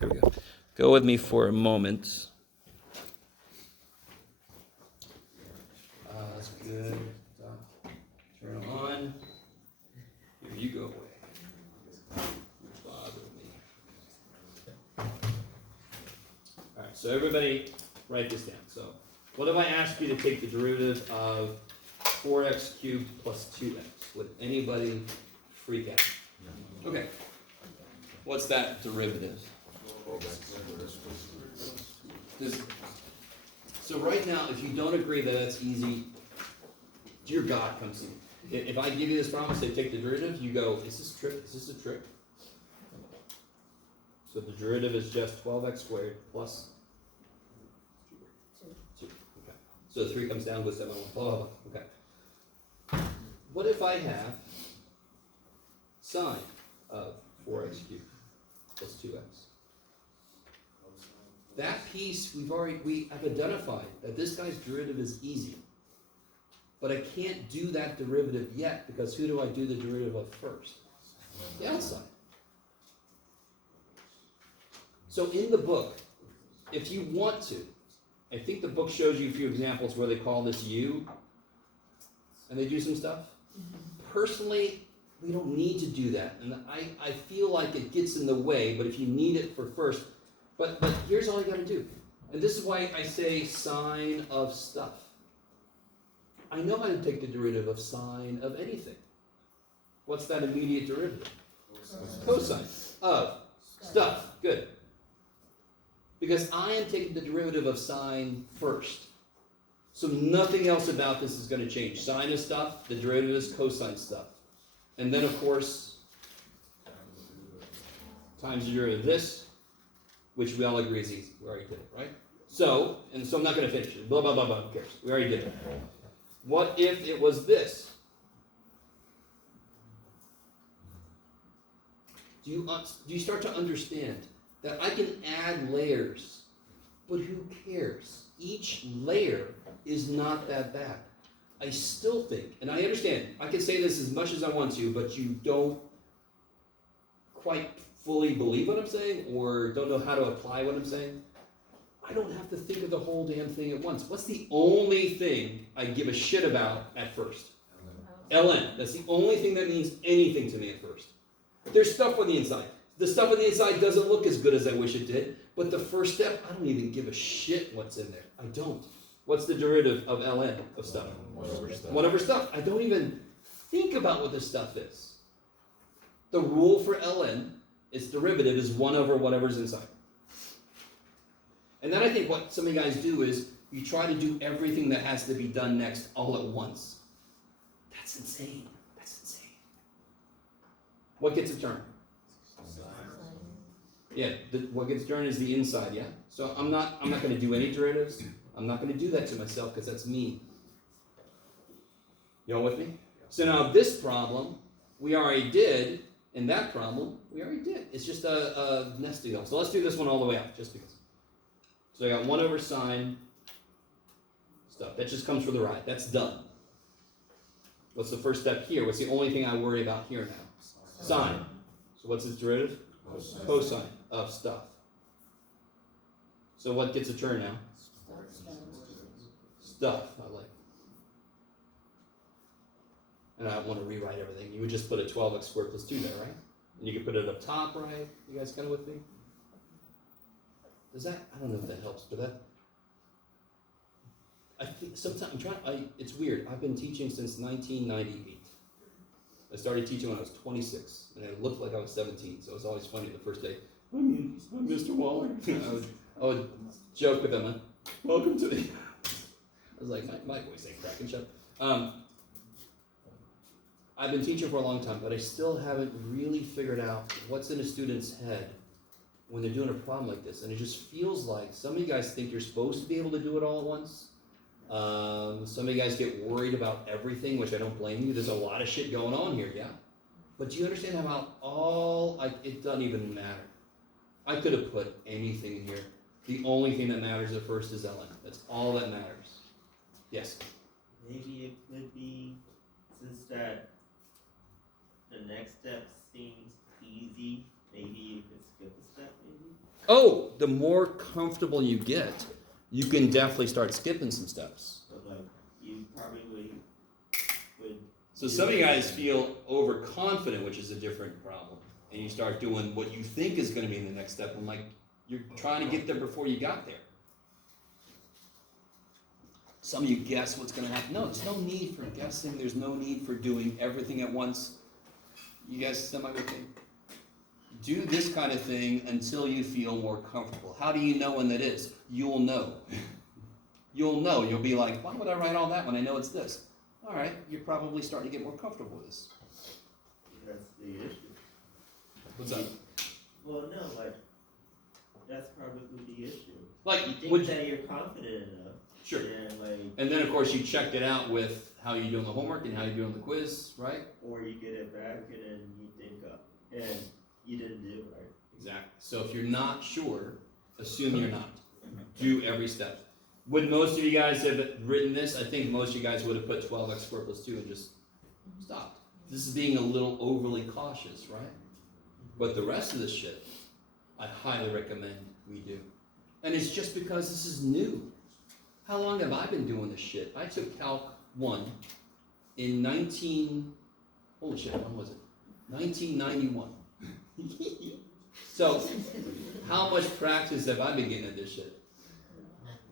there we go. Go with me for a moment. That's good. Turn them on. Here you go away. You bother me. All right, so everybody write this down. So what if I ask you to take the derivative of 4x cubed plus 2x? Would anybody freak out? Okay. What's that derivative? So right now, if you don't agree that that's easy, dear God comes to me. If I give you this problem, say take the derivative, you go, is this a trick? Is this a trick? So the derivative is just 12x squared plus 2. Okay. So 3 comes down, goes 7, blah, blah, blah. Okay. What if I have sine of 4x cubed plus 2x? That piece I've identified that this guy's derivative is easy. But I can't do that derivative yet because who do I do the derivative of first? The outside. So in the book, if you want to, I think the book shows you a few examples where they call this u, and they do some stuff. Personally, we don't need to do that, and I feel like it gets in the way, but if you need it for first, but here's all you got to do. And this is why I say sine of stuff. I know how to take the derivative of sine of anything. What's that immediate derivative? Cosine of stuff. Good. Because I am taking the derivative of sine first. So nothing else about this is going to change. Sine is stuff, the derivative is cosine stuff. And then, of course, times the derivative of this, which we all agree is easy. We already did it, right? So I'm not going to finish it. Blah, blah, blah, blah. Who cares? We already did it. What if it was this? Do you start to understand that I can add layers, but who cares? Each layer is not that bad. I still think, and I understand, I can say this as much as I want to, but you don't quite fully believe what I'm saying or don't know how to apply what I'm saying. I don't have to think of the whole damn thing at once. What's the only thing I give a shit about at first? ln. That's the only thing that means anything to me at first. There's stuff on the inside. The stuff on the inside doesn't look as good as I wish it did, but the first step, I don't even give a shit what's in there. I don't. What's the derivative of ln of stuff? 1 over stuff. 1 over stuff. I don't even think about what this stuff is. The rule for ln, its derivative is 1 over whatever's inside. And then I think what some of you guys do is you try to do everything that has to be done next all at once. That's insane. That's insane. What gets a turn? Yeah, what gets a turn is the inside, yeah? So I'm not going to do any derivatives. I'm not going to do that to myself because that's mean. You all with me? So now this problem, we already did, and that problem, we already did. It's just a nesting of. So let's do this one all the way out, just because. So I got 1 over sine stuff. That just comes for the ride. That's done. What's the first step here? What's the only thing I worry about here now? Sine. So what's its derivative? Cosine of stuff. So what gets a turn now? Stuff. I like. And I don't want to rewrite everything. You would just put a 12x squared plus 2 there, right? And you could put it up top, right? You guys kind of with me? Does that? I don't know if that helps, but that. I think sometimes it's weird. I've been teaching since 1998. I started teaching when I was 26, and it looked like I was 17. So it was always funny the first day. I'm Mr. Waller. I would joke with them. Welcome to the. I was like, my voice ain't cracking. Shut up. I've been teaching for a long time, but I still haven't really figured out what's in a student's head when they're doing a problem like this. And it just feels like some of you guys think you're supposed to be able to do it all at once. Some of you guys get worried about everything, which I don't blame you. There's a lot of shit going on here, yeah? But do you understand how it doesn't even matter. I could have put anything in here. The only thing that matters at first is ln. That's all that matters. Yes? Maybe it could be, since that the next step seems easy, maybe you could skip a step, maybe? Oh, the more comfortable you get, you can definitely start skipping some steps. But like, you probably would. So some of you guys feel overconfident, which is a different problem. And you start doing what you think is going to be the next step, and like you're trying to get there before you got there. Some of you guess what's going to happen. No, there's no need for guessing. There's no need for doing everything at once. You guys semi with me? Do this kind of thing until you feel more comfortable. How do you know when that is? You'll know. You'll know. You'll be like, why would I write all that when I know it's this? All right, you're probably starting to get more comfortable with this. That's the issue. What's up? Well, no, like, that's probably the issue. Like, You think would that you're confident enough. sure. And like, And then, of course, you checked it out with how you do on the homework and how you do on the quiz, right? or you get it back and then you think and you didn't do it right. Exactly. So if you're not sure, assume you're not. Do every step. Would most of you guys have written this? I think most of you guys would have put 12x squared plus 2 and just stopped. This is being a little overly cautious, right? But the rest of this shit, I highly recommend we do. And it's just because this is new. How long have I been doing this shit? I took Calc 1 in holy shit, when was it? 1991. So, how much practice have I been getting at this shit?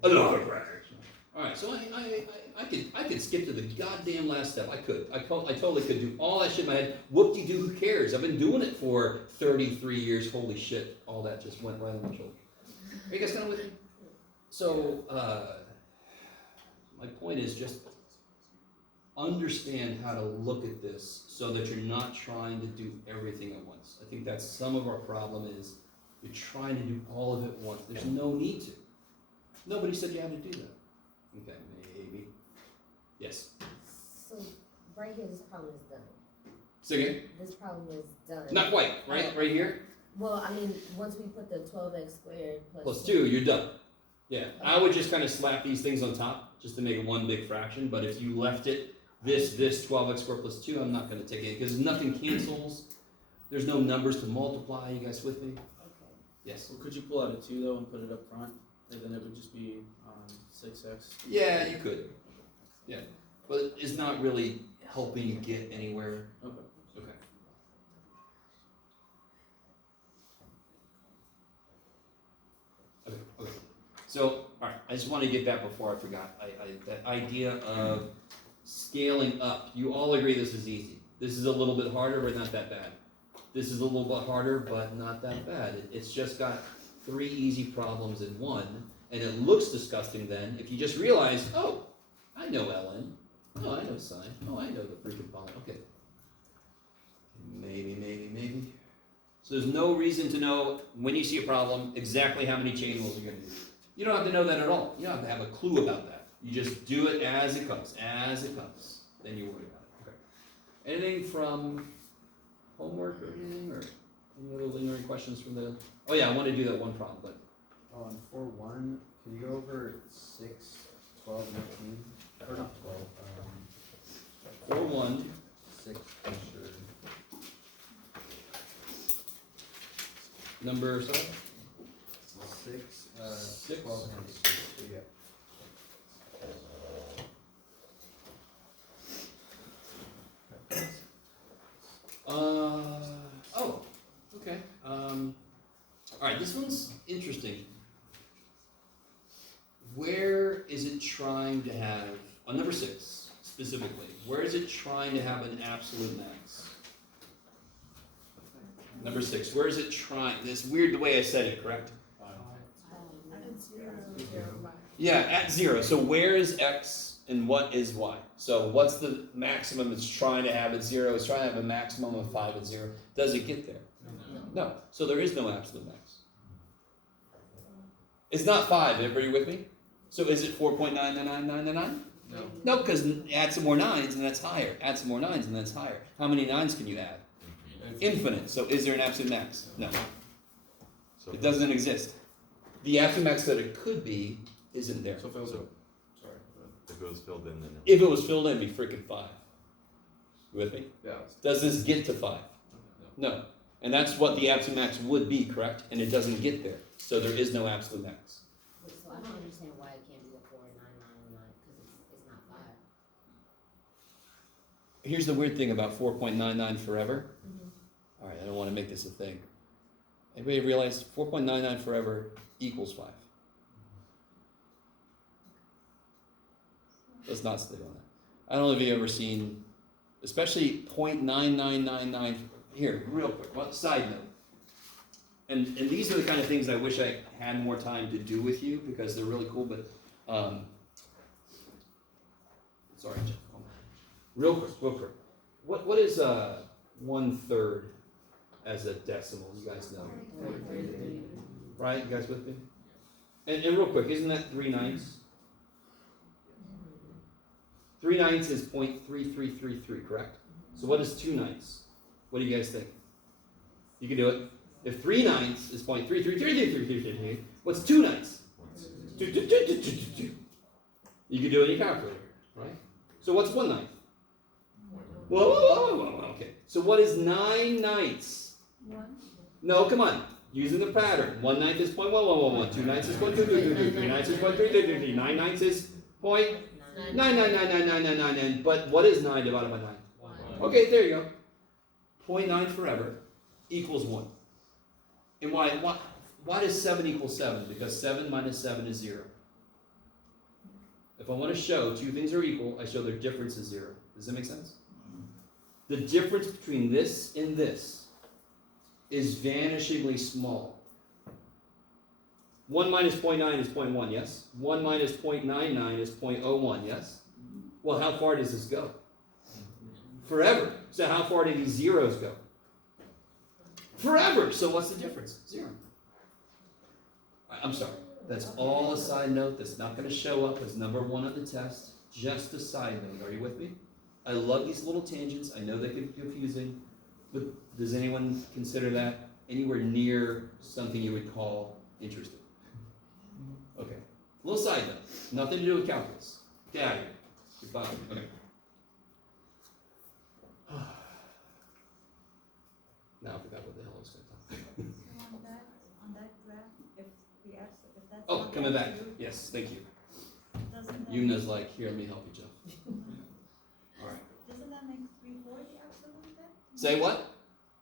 A lot of practice. Alright, so I could skip to the goddamn last step. I could. I totally could do all that shit in my head. Whoop-de-doo, who cares? I've been doing it for 33 years. Holy shit. All that just went right on my shoulder. Are you guys kind of with me? So, my point is just understand how to look at this so that you're not trying to do everything at once. I think that's some of our problem is you're trying to do all of it at once. There's no need to. Nobody said you had to do that. Okay, maybe. Yes. So right here, this problem is done. Say again? This problem is done. Not quite, right? Right here? Well, I mean, once we put the 12x squared Plus 2, you're done. Yeah, I would just kind of slap these things on top just to make it one big fraction, but if you left it this 12x squared plus 2, I'm not going to take it because nothing cancels. There's no numbers to multiply. You guys with me? Okay. Yes. Well, could you pull out a 2 though and put it up front? And then it would just be 6x. Yeah, you could. Yeah, but it's not really helping you get anywhere. Okay. Okay. Okay. So, all right. I just want to get that before I forgot. That idea of scaling up. You all agree this is easy. This is a little bit harder, but not that bad. This is a little bit harder, but not that bad. It's just got 3 easy problems in one, and it looks disgusting then if you just realize, oh, I know ln. Oh, I know sine. Oh, I know the freaking poly. Okay. Maybe. So there's no reason to know when you see a problem exactly how many chain rules you're going to do. You don't have to know that at all. You don't have to have a clue about that. You just do it as it comes. Then you worry about it. Okay. Anything from homework or anything, or any other lingering questions from the? Oh yeah, I want to do that one problem, but. On 4-1, can you go over 6, 12, 19? Or not 12, 4-1. 6 for sure. Number, sorry? 6, 6. 12, and 6, yeah. Oh, okay. Alright, this one's interesting. Where is it trying to have, on number 6 specifically, where is it trying to have an absolute max? Number 6, where is it trying, this weird the way I said it, correct? Yeah, at 0. So where is x and what is y? So what's the maximum it's trying to have at 0? It's trying to have a maximum of 5 at 0. Does it get there? No. So there is no absolute max. It's not 5. Everybody with me? So is it 4.99999? No. No, because add some more 9s and that's higher. Add some more 9s and that's higher. How many 9s can you add? Infinite. So is there an absolute max? No. It doesn't exist. The absolute max that it could be isn't there. So Phil, So- If it was filled in, then If it was filled in, it'd be freaking 5. You with me? yeah. Does this get to 5? No. And that's what the absolute max would be, correct? And it doesn't get there. So there is no absolute max. So I don't understand why it can't be a 4.999 because it's not 5. Here's the weird thing about 4.99 forever. All right, I don't want to make this a thing. Anybody realize 4.99 forever equals 5? Let's not stick on that. I don't know if you've ever seen, especially 0.9999. Here, real quick, one side note. And these are the kind of things I wish I had more time to do with you because they're really cool, but sorry, Jeff. Real quick. What is 1/3 as a decimal? You guys know. Right? You guys with me? And real quick, isn't that 3/9? 3/9 is 0.3333, correct? So what is 2/9? What do you guys think? You can do it. If 3/9 is 0.333333, what's 2/9? You can do it in your calculator, right? So what's 1/9? Whoa, okay. So what is 9/9? 1. No, come on. Using the pattern. 1/9 is 0.1111. 2/9 is 0.2222. 3/9 is 0.3333. 9/9 is 0.9999999. But what is 9 divided by 9? Okay, there you go. 0.9 forever equals 1. And why does 7 equal 7? Because 7 minus 7 is 0. If I want to show two things are equal, I show their difference is 0. Does that make sense? The difference between this and this is vanishingly small. 1 minus 0.9 is 0.1, yes? 1 minus 0.99 is 0.01, yes? Well, how far does this go? Forever. So how far do these zeros go? Forever. So what's the difference? 0. I'm sorry. That's all a side note that's not going to show up as number 1 on the test. Just a side note. Are you with me? I love these little tangents. I know they can be confusing. But does anyone consider that anywhere near something you would call interesting? Okay. Little side note. Nothing to do with calculus. Get out of here. Goodbye. Okay. Now I forgot what the hell I was going to talk about. On that graph, if that's Oh, not coming back. absolute, Yes, thank you. doesn't that Yuna's like, here, let me help you, Jeff. All right. doesn't that make 3/4 the absolute then? Say what?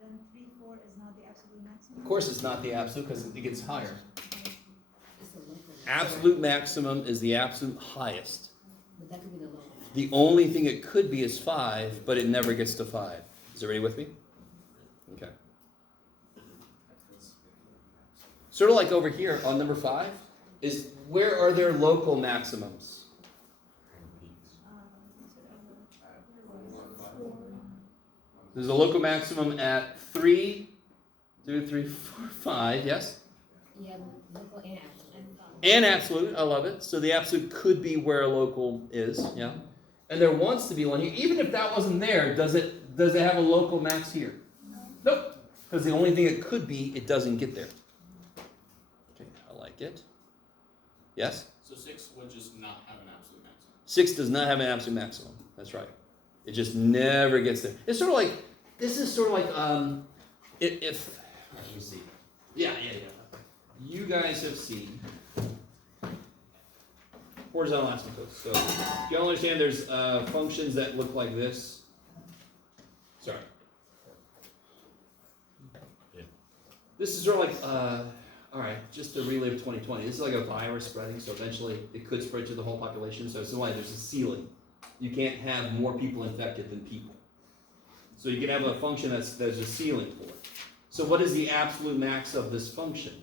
Then 3/4 is not the absolute maximum? Of course it's not the absolute because it gets higher. It's a local. Absolute maximum is the absolute highest. But that could be the local. The only thing it could be is 5, but it never gets to 5. Is everybody with me? Okay. Sort of like over here on number 5 is where are their local maximums? There's a local maximum at 3, 2, 3, 4, 5, yes? You have local and absolute. And absolute, I love it. So the absolute could be where a local is, yeah? And there wants to be one here. Even if that wasn't there, does it have a local max here? Nope. Because the only thing it could be, it doesn't get there. Okay, I like it. Yes? So 6 would just not have an absolute maximum. 6 does not have an absolute maximum. That's right. It just never gets there. It's sort of like, this is sort of like, if let me see. Yeah. You guys have seen horizontal asymptotes. So if you all understand, there's functions that look like this. Sorry. Yeah. This is sort of like, all right, just to relive 2020. This is like a virus spreading, so eventually it could spread to the whole population. So it's why there's a ceiling. You can't have more people infected than people. So you can have a function there's a ceiling for it. So what is the absolute max of this function?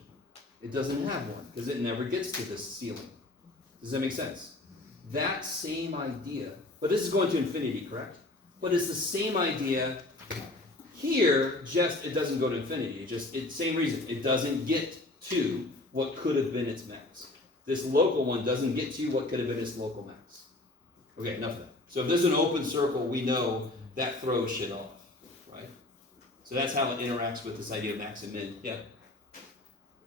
It doesn't have one because it never gets to this ceiling. Does that make sense? That same idea, but this is going to infinity, correct? But it's the same idea here, just it doesn't go to infinity. It's same reason. It doesn't get to what could have been its max. This local one doesn't get to what could have been its local max. Okay, enough of that. So if there's an open circle, we know that throws shit off, right? So that's how it interacts with this idea of max and min. Yeah.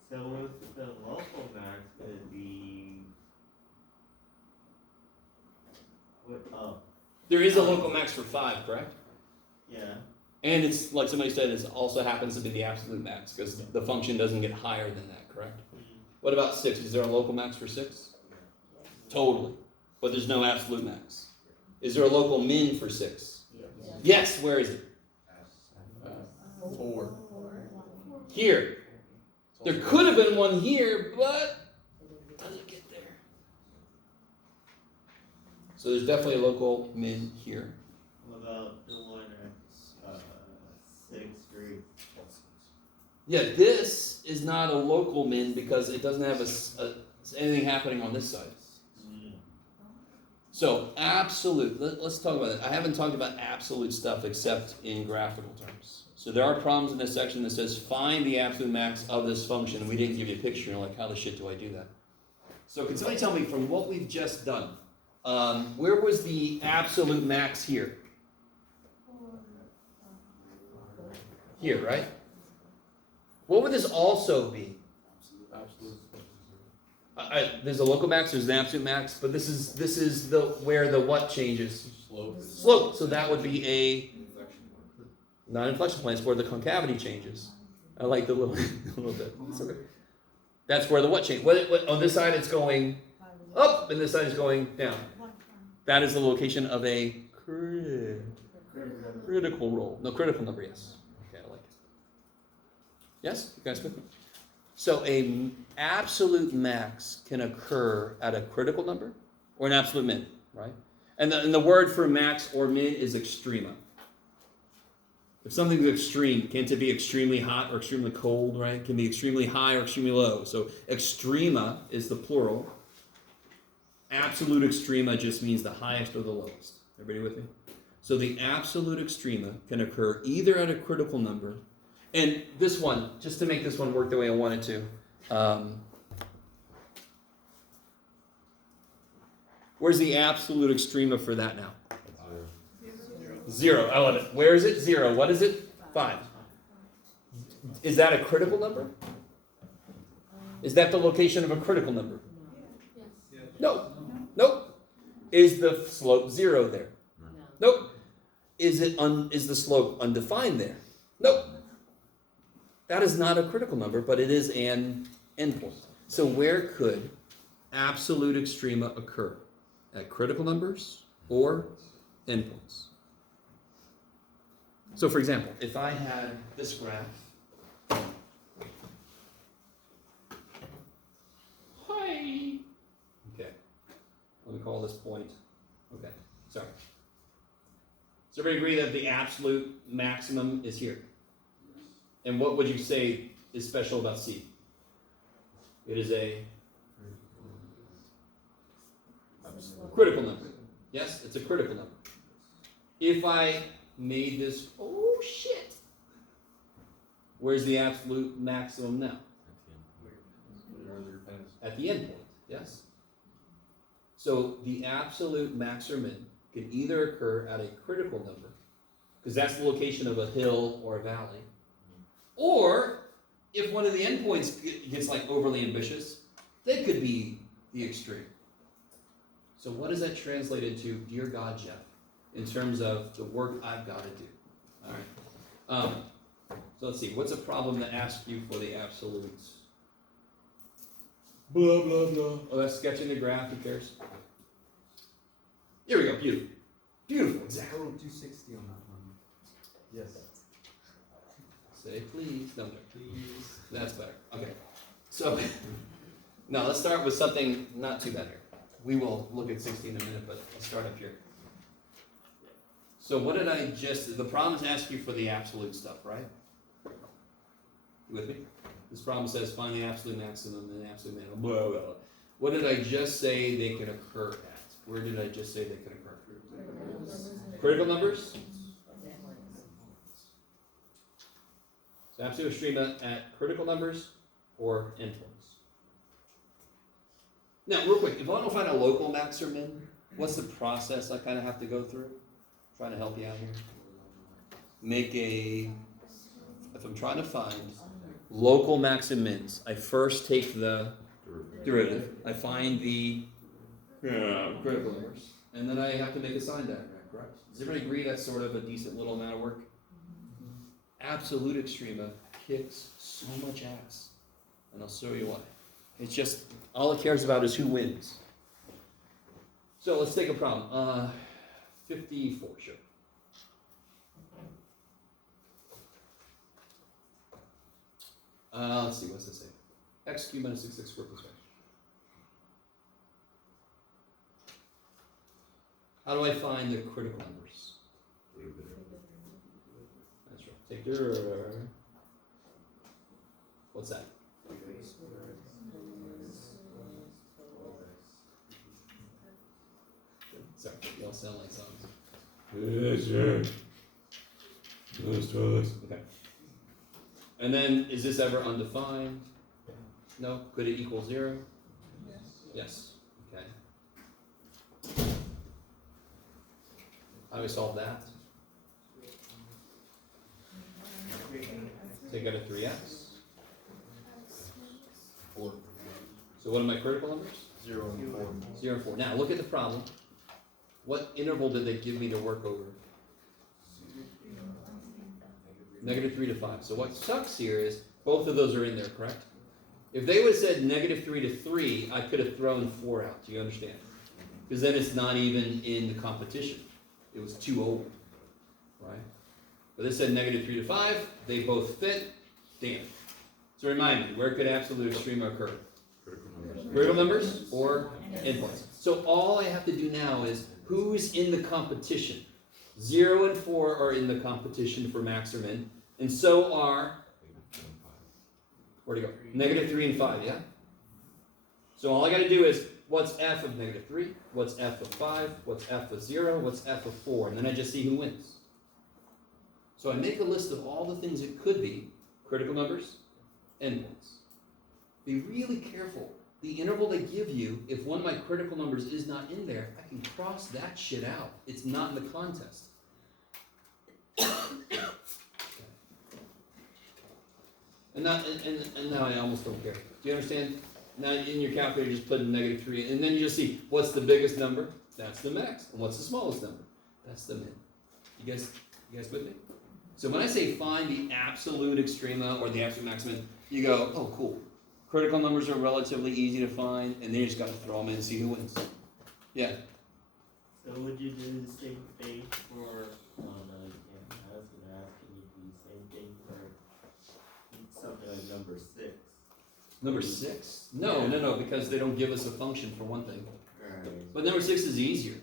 So with the local max would be what? Oh, There is a local max for 5, correct? yeah. And it's, like somebody said, it also happens to be the absolute max, because the function doesn't get higher than that, correct? What about 6? Is there a local max for 6? Totally. But there's no absolute max. Is there a local min for 6? Yes, where is it? 4. Here. There could have been one here, but doesn't get there. So there's definitely a local min here. What about the one at 6, 3? Yeah, this is not a local min because it doesn't have anything happening on this side. So absolute, let's talk about that. I haven't talked about absolute stuff except in graphical terms. So there are problems in this section that says find the absolute max of this function, and we didn't give you a picture. You're like, how the shit do I do that? So can somebody tell me from what we've just done, where was the absolute max here? Here, right? What would this also be? Absolute. There's a local max, there's an absolute max, but this is the where the what changes? Slope. Slope. So that would be a non-inflection point. It's where the concavity changes. I like the little a little bit. It's okay. That's where the what change. What on this side it's going up, and this side is going down. That is the location of a critical roll. No, critical number. Yes. Okay, I like it. Yes, you guys with me? So a absolute max can occur at a critical number or an absolute min, right? And the word for max or min is extrema. If something's extreme, can't it be extremely hot or extremely cold, right? It can be extremely high or extremely low. So extrema is the plural. Absolute extrema just means the highest or the lowest. Everybody with me? So the absolute extrema can occur either at a critical number. And this one, just to make this one work the way I want it to, where's the absolute extrema for that now? 0. I love it. Where is it? 0. What is it? 5. Is that a critical number? Is that the location of a critical number? No. Nope. Is the slope 0 there? Nope. Is the slope undefined there? Nope. That is not a critical number, but it is an endpoint. So where could absolute extrema occur? At critical numbers or endpoints? So for example, if I had this graph, hi. Okay, let me call this point. Okay, sorry. Does everybody agree that the absolute maximum is here? And what would you say is special about C? It is a critical number. Yes, it's a critical number. If I made this, oh shit, where's the absolute maximum now? At the end point, yes? So the absolute max or min can either occur at a critical number, because that's the location of a hill or a valley, or if one of the endpoints gets like overly ambitious, they could be the extreme. So what does that translate into, dear God, Jeff, in terms of the work I've got to do? All right. So let's see. What's a problem that asks you for the absolutes? Blah, blah, blah. Oh, that's sketching the graph. Who cares? Here we go. Beautiful. Beautiful. Exactly. 260 on that one. Yes. Say please. No, please. That's better. Okay. So, now let's start with something not too bad here. We will look at 60 in a minute, but let's start up here. So what did I just, the problems ask you for the absolute stuff, right? You with me? This problem says find the absolute maximum and the absolute minimum. Blah, blah, blah. What did I just say they can occur at? Where did I just say they can occur? Critical numbers? So absolute extrema at critical numbers or endpoints. Now, real quick, if I want to find a local max or min, what's the process I kind of have to go through? Trying to help you out here. If I'm trying to find local max and mins, I first take the derivative. I find the critical numbers. And then I have to make a sign diagram, correct? Does everybody agree that's sort of a decent little amount of work? absolute extrema kicks so much ass. And I'll show you why. It's just, all it cares about is who wins. So let's take a problem. 54, sure. Let's see, what's this say? X cubed minus 6x squared plus y. How do I find the critical numbers? That's right. Take your. What's that? Sorry, you all sound like songs. Okay. And then, is this ever undefined? No? Could it equal 0? Yes. Okay. How do we solve that? Take out a 3x. 4. So what are my critical numbers? 0 and 4. 0 and 4. Now look at the problem. What interval did they give me to work over? -3 to 5. So what sucks here is both of those are in there, correct? If they would have said -3 to 3, I could have thrown 4 out. Do you understand? Because then it's not even in the competition. It was too old, right? But they said -3 to 5. They both fit. Damn. So remind me, where could absolute extrema occur? Critical numbers. Critical numbers or endpoints. So all I have to do now is who's in the competition? 0 and 4 are in the competition for max or min, and so are, where'd it go? -3 and 5, yeah? So all I gotta do is, what's f of -3? What's f of 5? What's f of 0? What's f of 4? And then I just see who wins. So I make a list of all the things it could be, critical numbers, endpoints. Be really careful. The interval they give you, if one of my critical numbers is not in there, I can cross that shit out. It's not in the contest. And now I almost don't care. Do you understand? Now in your calculator, just put in -3, and then you just see what's the biggest number. That's the max, and what's the smallest number? That's the min. You guys with me? So when I say find the absolute extrema or the absolute maximum, you go, oh cool. Critical numbers are relatively easy to find, and then you just got to throw them in and see who wins. Yeah. So would you do the same thing for, I was gonna ask, can you do the same thing for something like number 6? Number 6? No, because they don't give us a function for one thing. Right. But number 6 is easier.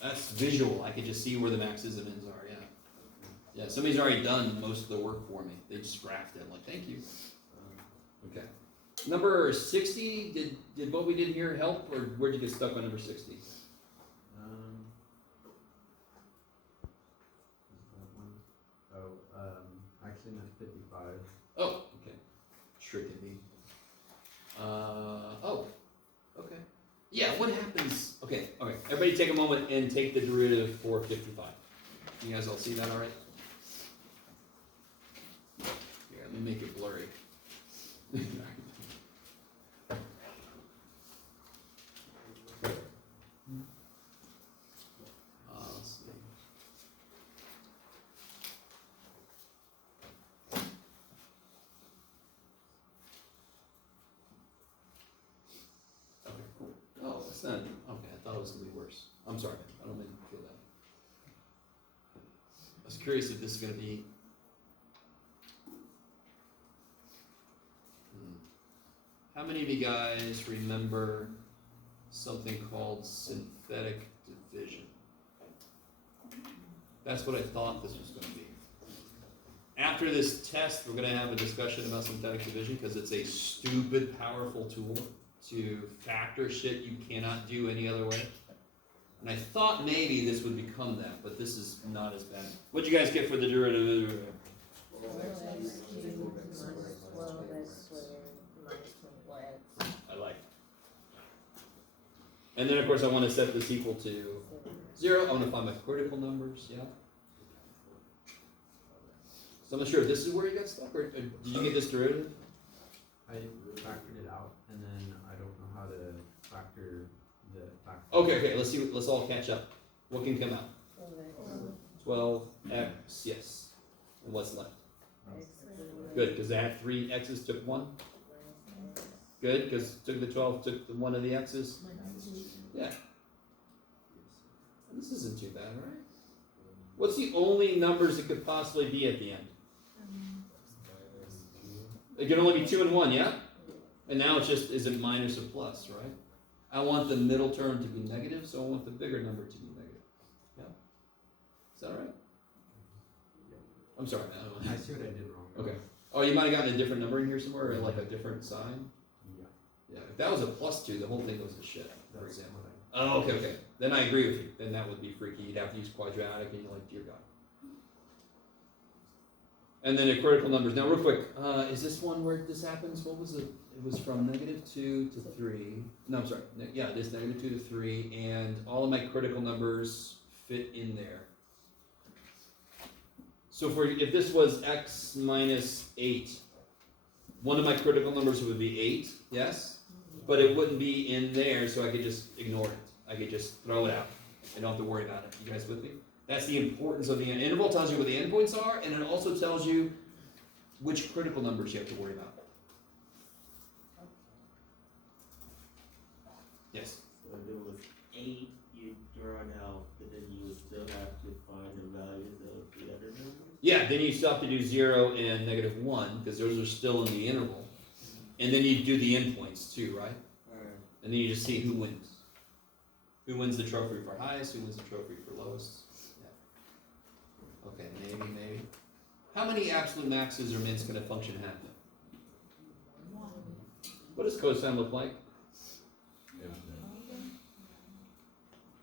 That's visual. I could just see where the maxes and mins are, yeah. Yeah, somebody's already done most of the work for me. They just graphed it. I'm like, thank you. Okay. Number 60, did what we did here help, or where'd you get stuck on number 60? Actually not 55. Oh, okay. Tricking me. Okay. Yeah, what happens? Okay. Everybody take a moment and take the derivative for 55. You guys all see that all right? Here, let me make it blurry. Let's see. Okay, cool. Oh, it's not. Okay, I thought it was gonna be worse. I'm sorry. I don't mean to feel that. I was curious if this is gonna be. How many of you guys remember something called synthetic division? That's what I thought this was going to be. After this test, we're going to have a discussion about synthetic division because it's a stupid, powerful tool to factor shit you cannot do any other way. And I thought maybe this would become that, but this is not as bad. What'd you guys get for the derivative? 12x cubed minus 12x squared minus 24x. I like. And then of course I want to set this equal to 0. I want to find my critical numbers, yeah? So I'm not sure if this is where you got stuck, or did you get this derivative? I factored it out, and then I don't know how to factor the factor. Okay, let's see, let's all catch up. What can come out? 12x. 12x, yes. And what's left? Good, because that 3 x's took 1. Good, because took the 12, took the 1 of the x's. Yeah. This isn't too bad, right? What's the only numbers it could possibly be at the end? It can only be 2 and 1, yeah? And now it's just, is it minus or plus, right? I want the middle term to be negative, so I want the bigger number to be negative. Yeah? Is that all right? I'm sorry, I don't know. I see what I did wrong. Okay. Oh, you might have gotten a different number in here somewhere, or like a different sign? Yeah. Yeah, if that was a +2, the whole thing goes to shit, for That's example. what Oh, okay, okay. Then I agree with you. Then that would be freaky. You'd have to use quadratic, and you're like, dear God. And then the critical numbers. Now, real quick, is this one where this happens? What was it? It was from -2 to 3. No, I'm sorry. Yeah, this -2 to 3, and all of my critical numbers fit in there. So if this was x minus 8, one of my critical numbers would be 8, yes? But it wouldn't be in there, so I could just ignore it. I could just throw it out. I don't have to worry about it. You guys with me? That's the importance of the end. Interval tells you what the endpoints are, and it also tells you which critical numbers you have to worry about. Yes? So if it was 8, you draw it out, but then you would still have to find the values of the other numbers? Yeah, then you still have to do 0 and -1, because those are still in the interval. And then you do the endpoints too, right? Alright. And then you just see who wins. Who wins the trophy for highest, who wins the trophy for lowest. Yeah. Okay, maybe. How many absolute maxes or mins can a function have? What does cosine look like?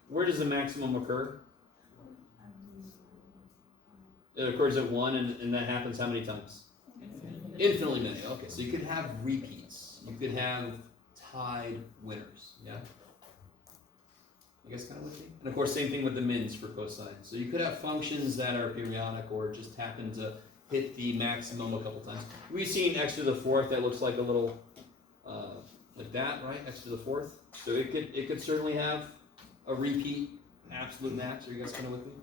Where does the maximum occur? It occurs at 1, and that happens how many times? Infinitely many. Okay, so you could have repeats. You could have tied winners. Yeah? You guys kind of with me? And of course, same thing with the mins for cosine. So you could have functions that are periodic or just happen to hit the maximum a couple times. We've seen x to the 4th that looks like a little, like that, right? X to the 4th. So it could certainly have a repeat absolute max. Are you guys kind of with me?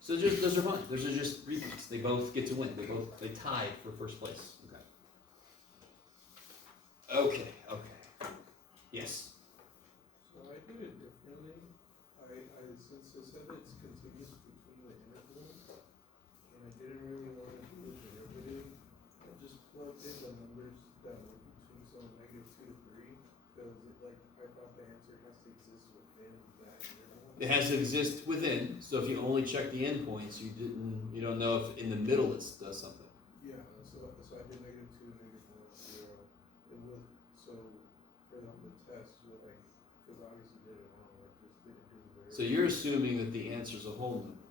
So those are fun. Those are just repeats. They both get to win. They tied for first place. Okay. Yes. So I did it differently. Since I said it's continuous between the intervals, and I didn't really want to do a derivative, I just plugged in the numbers that were between, so -2 to 3, because I thought the answer has to exist within that interval. It has to exist within. So if you only check the endpoints, you don't know if in the middle it does something. Yeah, so I did -2, -1, 0. It was, so for the test, because obviously did it wrong, I just didn't do the derivative. So you're assuming that the answer is a whole number.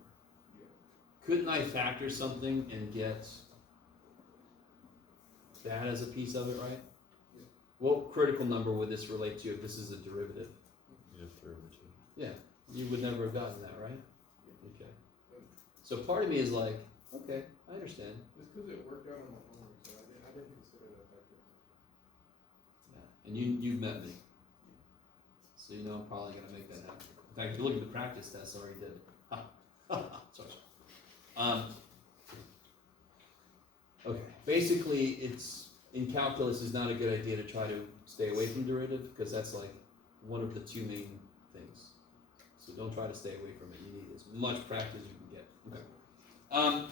Yeah. Couldn't I factor something and get that as a piece of it, right? Yeah. What critical number would this relate to if this is a derivative? You have derivative. Yeah, you would never have gotten that, right? Okay. So part of me is like, okay, I understand. Just because it worked out on my own, so I didn't consider that factor. Yeah. And you've met me. So you know I'm probably gonna make that happen. In fact, if you look at the practice test, I already did it. Sorry. Okay, basically in calculus it's not a good idea to try to stay away from derivative because that's like one of the two main things. So don't try to stay away from it. You need as much practice as you can get. Okay.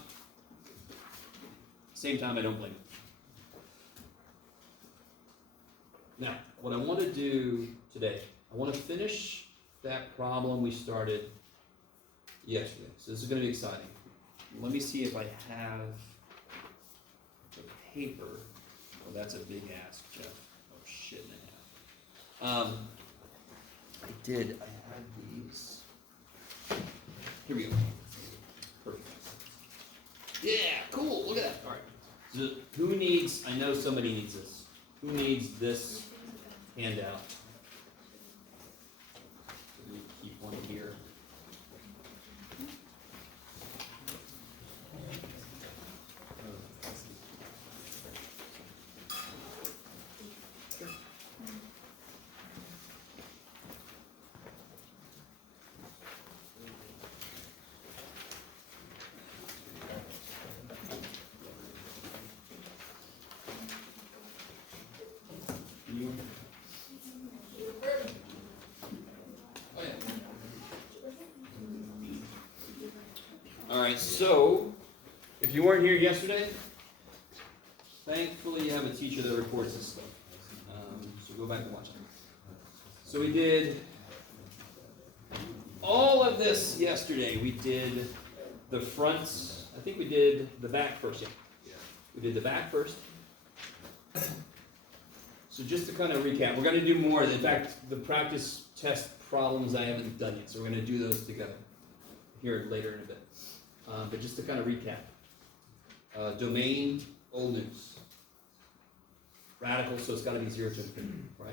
Same time, I don't blame you. Now, what I want to do today, I want to finish that problem we started yesterday. So this is going to be exciting. Let me see if I have the paper. Oh, that's a big ask, Jeff. Oh, shit and a half. I did. I had these. Here we go. Perfect. Yeah, cool. Look at that. All right. So who needs, I know somebody needs this. Who needs this handout? Let me keep one here. Alright, so, if you weren't here yesterday, thankfully you have a teacher that records this stuff. So go back and watch it. So we did all of this yesterday. We did the front, I think we did the back first, yeah. We did the back first. So just to kind of recap, we're going to do more. In fact, the practice test problems I haven't done yet, so we're going to do those together here later in a bit. But just to kind of recap. Domain, old news. Radical, so it's got to be 0 to infinity, right?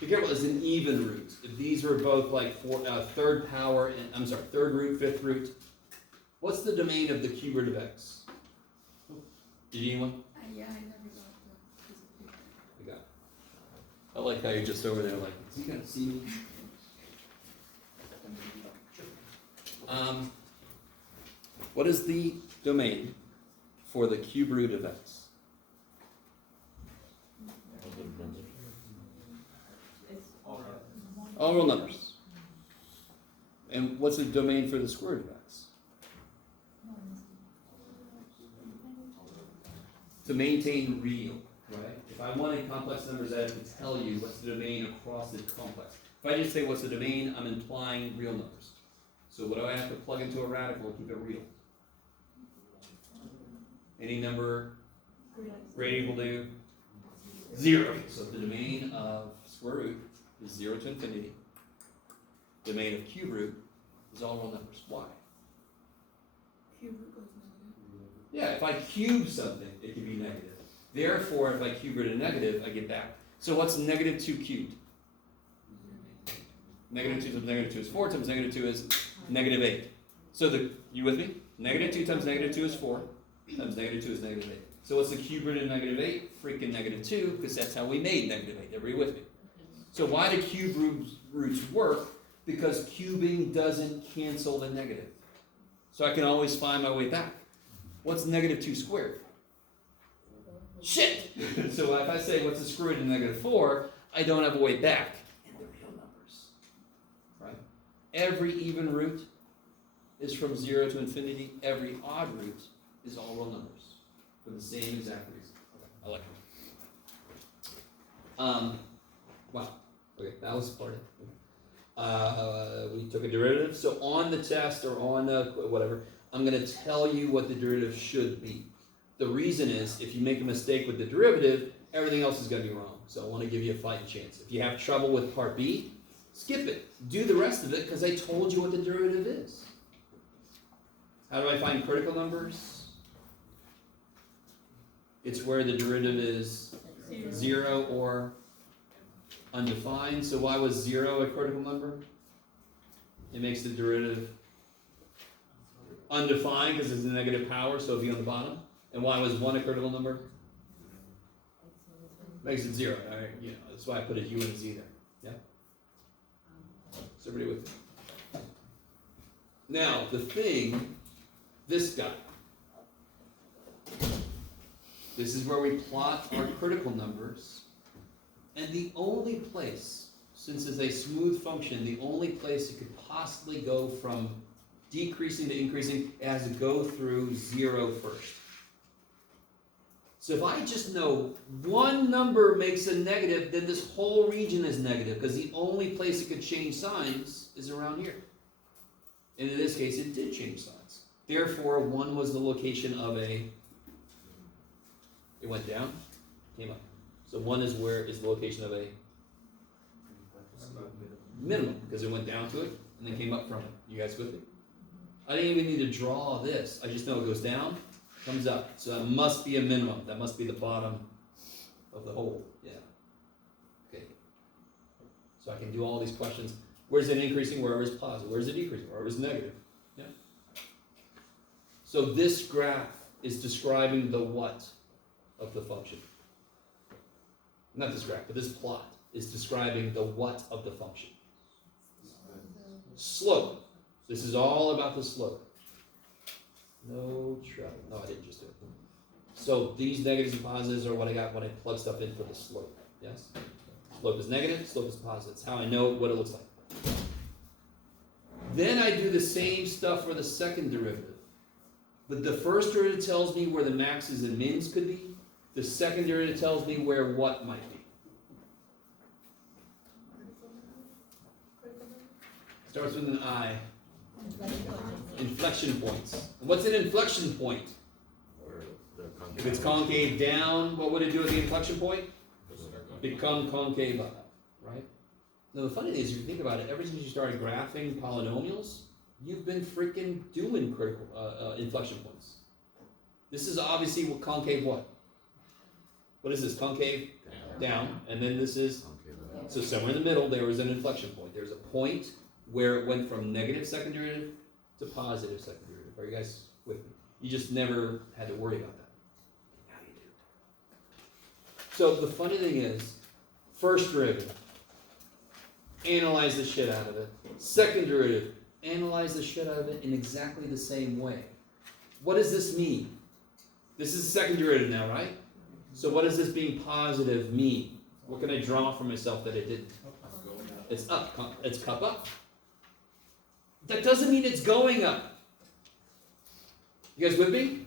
Be careful, it's an even root. If these were both like third power, third root, fifth root, what's the domain of the cube root of x? Did anyone? Yeah, I never got the piece of paper. We got it. I like how you're just over there like, is he gonna see me? What is the domain for the cube root of x? All real numbers. And what's the domain for the square root of x? To maintain real, right? If I wanted complex numbers, I have to tell you what's the domain across the complex. If I just say what's the domain, I'm implying real numbers. So what do I have to plug into a radical to keep it real? Any number greater equal to 0. So the domain of square root is 0 to infinity. Domain of cube root is all real numbers. Why? Cube root goes negative. Yeah, if I cube something, it can be negative. Therefore, if I cube root a negative, I get back. So what's negative 2 cubed? Negative 2 times negative 2 is 4, times negative 2 is negative 8. So you with me? Negative 2 times negative 2 is 4, times negative 2 is negative 8. So what's the cube root of negative 8? Freaking negative 2, because that's how we made negative 8. Everybody with me? So why do cube roots work? Because cubing doesn't cancel the negative. So I can always find my way back. What's negative 2 squared? Shit! So if I say what's the square root of negative 4, I don't have a way back in the real numbers. Right? Every even root is from 0 to infinity. Every odd root is all real numbers. For the same exact reason. Okay, I like it. Wow. Okay, that was part of it. We took a derivative. So on the test or on whatever, I'm going to tell you what the derivative should be. The reason is, if you make a mistake with the derivative, everything else is going to be wrong. So I want to give you a fighting chance. If you have trouble with part B, skip it. Do the rest of it, because I told you what the derivative is. How do I find critical numbers? It's where the derivative is 0 or undefined. So why was 0 a critical number? It makes the derivative undefined because it's a negative power, so it'll be on the bottom. And why was 1 a critical number? Makes it 0. All right, you know, that's why I put a U and a Z there. Yeah? So everybody with me? Now, the thing, this guy. This is where we plot our critical numbers. And the only place, since it's a smooth function, the only place it could possibly go from decreasing to increasing, it has to go through 0 first. So if I just know one number makes a negative, then this whole region is negative, because the only place it could change signs is around here. And in this case, it did change signs. Therefore, 1 was the location of it went down, came up. So 1 is where is the location of a minimum, because it went down to it and then came up from it. You guys with it? I didn't even need to draw this. I just know it goes down, comes up. So that must be a minimum. That must be the bottom of the hole. Yeah. Okay. So I can do all these questions. Where's it increasing? Wherever it's positive. Where's it decreasing? Wherever it's negative. Yeah. So this graph is describing the what of the function. Not this graph, but this plot is describing the what of the function. Slope. This is all about the slope. No trouble. No, I didn't just do it. So these negatives and positives are what I got when I plug stuff in for the slope. Yes? Slope is negative, slope is positive. That's how I know what it looks like. Then I do the same stuff for the second derivative. But the first derivative tells me where the maxes and mins could be. The second derivative tells me where what might be. Starts with an I. Inflection points. And what's an inflection point? Or the concave. If it's concave down, what would it do at the inflection point? Become concave up, right? Now the funny thing is, if you think about it, ever since you started graphing polynomials, you've been freaking doing critical inflection points. This is obviously what concave what? What is this? Concave down, and then this is, Concave up. so somewhere in the middle there was an inflection point. There's a point where it went from negative second derivative to positive second derivative. Are you guys with me? You just never had to worry about that. Now you do. So the funny thing is, first derivative, analyze the shit out of it. Second derivative, analyze the shit out of it in exactly the same way. What does this mean? This is the second derivative now, right? So what does this being positive mean? What can I draw for myself that it didn't? It's up. It's cup up. That doesn't mean it's going up. You guys with me?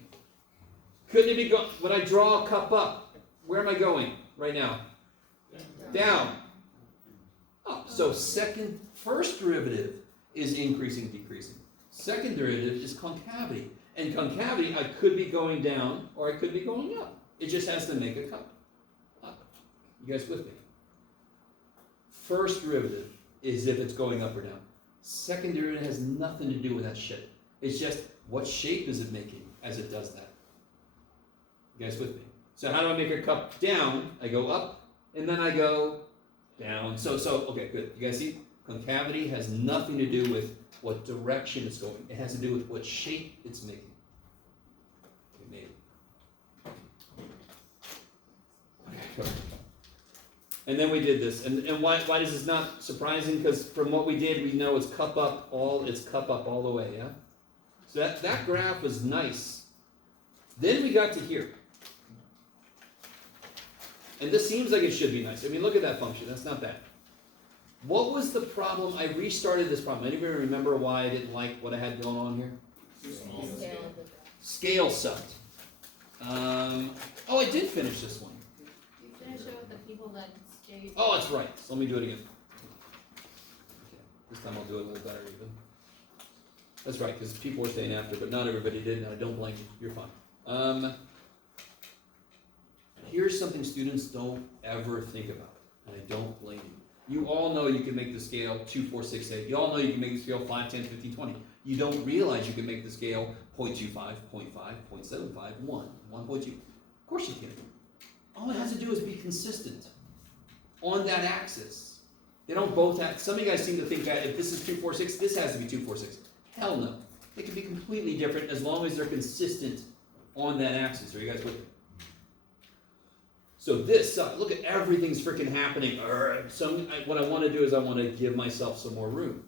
Couldn't it be going? When I draw a cup up, where am I going right now? Down. Up. So first derivative is increasing, decreasing. Second derivative is concavity. And concavity, I could be going down or I could be going up. It just has to make a cup up. You guys with me? First derivative is if it's going up or down. Second derivative has nothing to do with that shit. It's just what shape is it making as it does that. You guys with me? So how do I make a cup down? I go up and then I go down. So okay, good. You guys see? Concavity has nothing to do with what direction it's going. It has to do with what shape it's making. Okay, maybe. Okay, go. And then we did this. And why is this not surprising? Because from what we did, we know it's cup up all the way, yeah? So that graph was nice. Then we got to here. And this seems like it should be nice. I mean, look at that function. That's not bad. What was the problem? I restarted this problem. Anybody remember why I didn't like what I had going on here? Scale sucked. I did finish this one. You finish it with the people that stayed. Oh, that's right. So let me do it again. Okay. This time I'll do it a little better even. That's right, because people were staying after, but not everybody did, and I don't blame you. You're fine. Here's something students don't ever think about, and I don't blame you. You all know you can make the scale 2, 4, 6, 8. You all know you can make the scale 5, 10, 15, 20. You don't realize you can make the scale 0.25, 0.5, 0.75, 1, 1.2. Of course you can. All it has to do is be consistent on that axis. They don't both have, some of you guys seem to think that if this is 2, 4, 6, this has to be 2, 4, 6. Hell no. It can be completely different as long as they're consistent on that axis. Are you guys with me? So this, look at everything's freaking happening. What I want to do is I want to give myself some more room.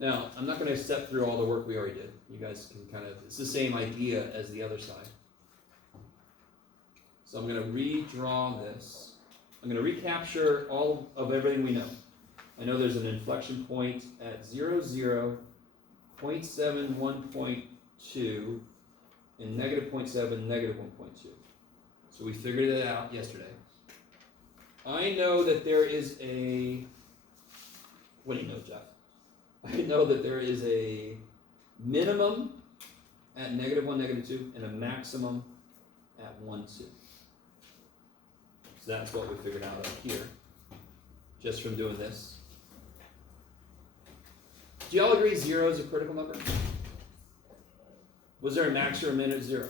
Now, I'm not going to step through all the work we already did. You guys can kind of, it's the same idea as the other side. So I'm going to redraw this. I'm going to recapture all of everything we know. I know there's an inflection point at 0, 0, 0.7, 1.2, and negative 0.7, negative 1.2. So we figured it out yesterday. I know that there is a, what do you know, Jeff? I know that there is a minimum at negative 1, negative 2, and a maximum at 1, 2. So that's what we figured out up here, just from doing this. Do y'all agree 0 is a critical number? Was there a max or a min at 0?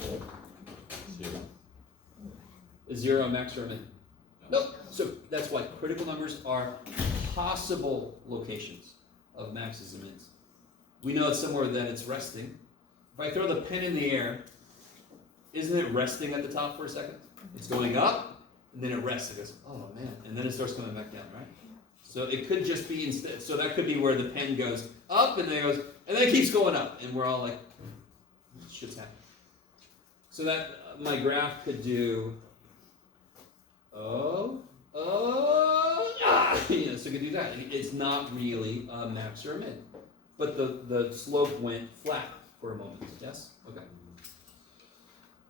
0. Is 0 a max or a min? Nope. So that's why critical numbers are possible locations of maxes and mins. We know it's somewhere that it's resting. If I throw the pen in the air, isn't it resting at the top for a second? It's going up, and then it rests. It goes, oh man, and then it starts coming back down, right? So it could just be instead. So that could be where the pen goes up, and then it goes, and then it keeps going up, and we're all like, shit's happening. So that my graph could do, so it could do that. It's not really a max or a min, but the slope went flat. for a moment. Yes? Okay.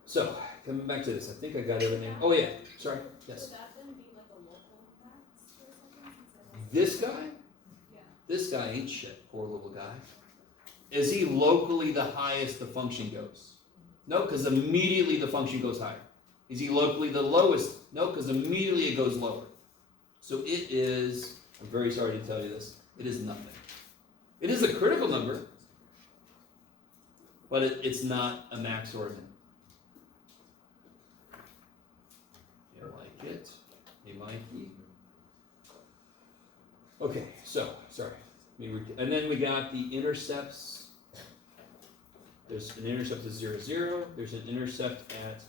So, coming back to this, I think I got everything. Oh yeah, sorry. Yes. Would that then be like a local max or something? Since it has- This guy? Yeah. This guy ain't shit, poor little guy. Is he locally the highest the function goes? No, because immediately the function goes higher. Is he locally the lowest? No, because immediately it goes lower. So it is, I'm very sorry to tell you this, it is nothing. It is a critical number, but it's not a max or a min. You like it? Hey, Mikey. Okay, so, sorry. And then we got the intercepts. There's an intercept at 0, 0. There's an intercept at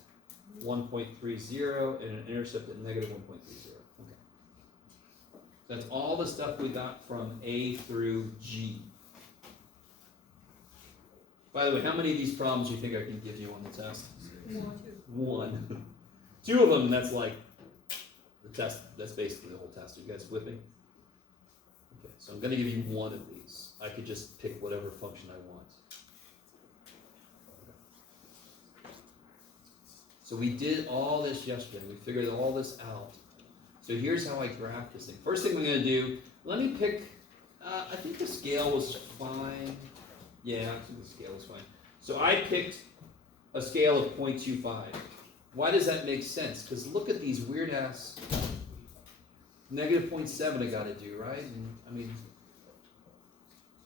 1.30 and an intercept at negative 1.30. Okay. That's all the stuff we got from A through G. By the way, how many of these problems do you think I can give you on the test? One. 2 of them, that's like the test. That's basically the whole test. Are you guys with me? Okay, so I'm going to give you one of these. I could just pick whatever function I want. So we did all this yesterday. We figured all this out. So here's how I graph this thing. First thing we're going to do, let me pick, I think the scale was fine. Yeah, I think the scale was fine. So I picked a scale of 0.25. Why does that make sense? Because look at these weird ass negative 0.7 I got to do, right? And, I mean,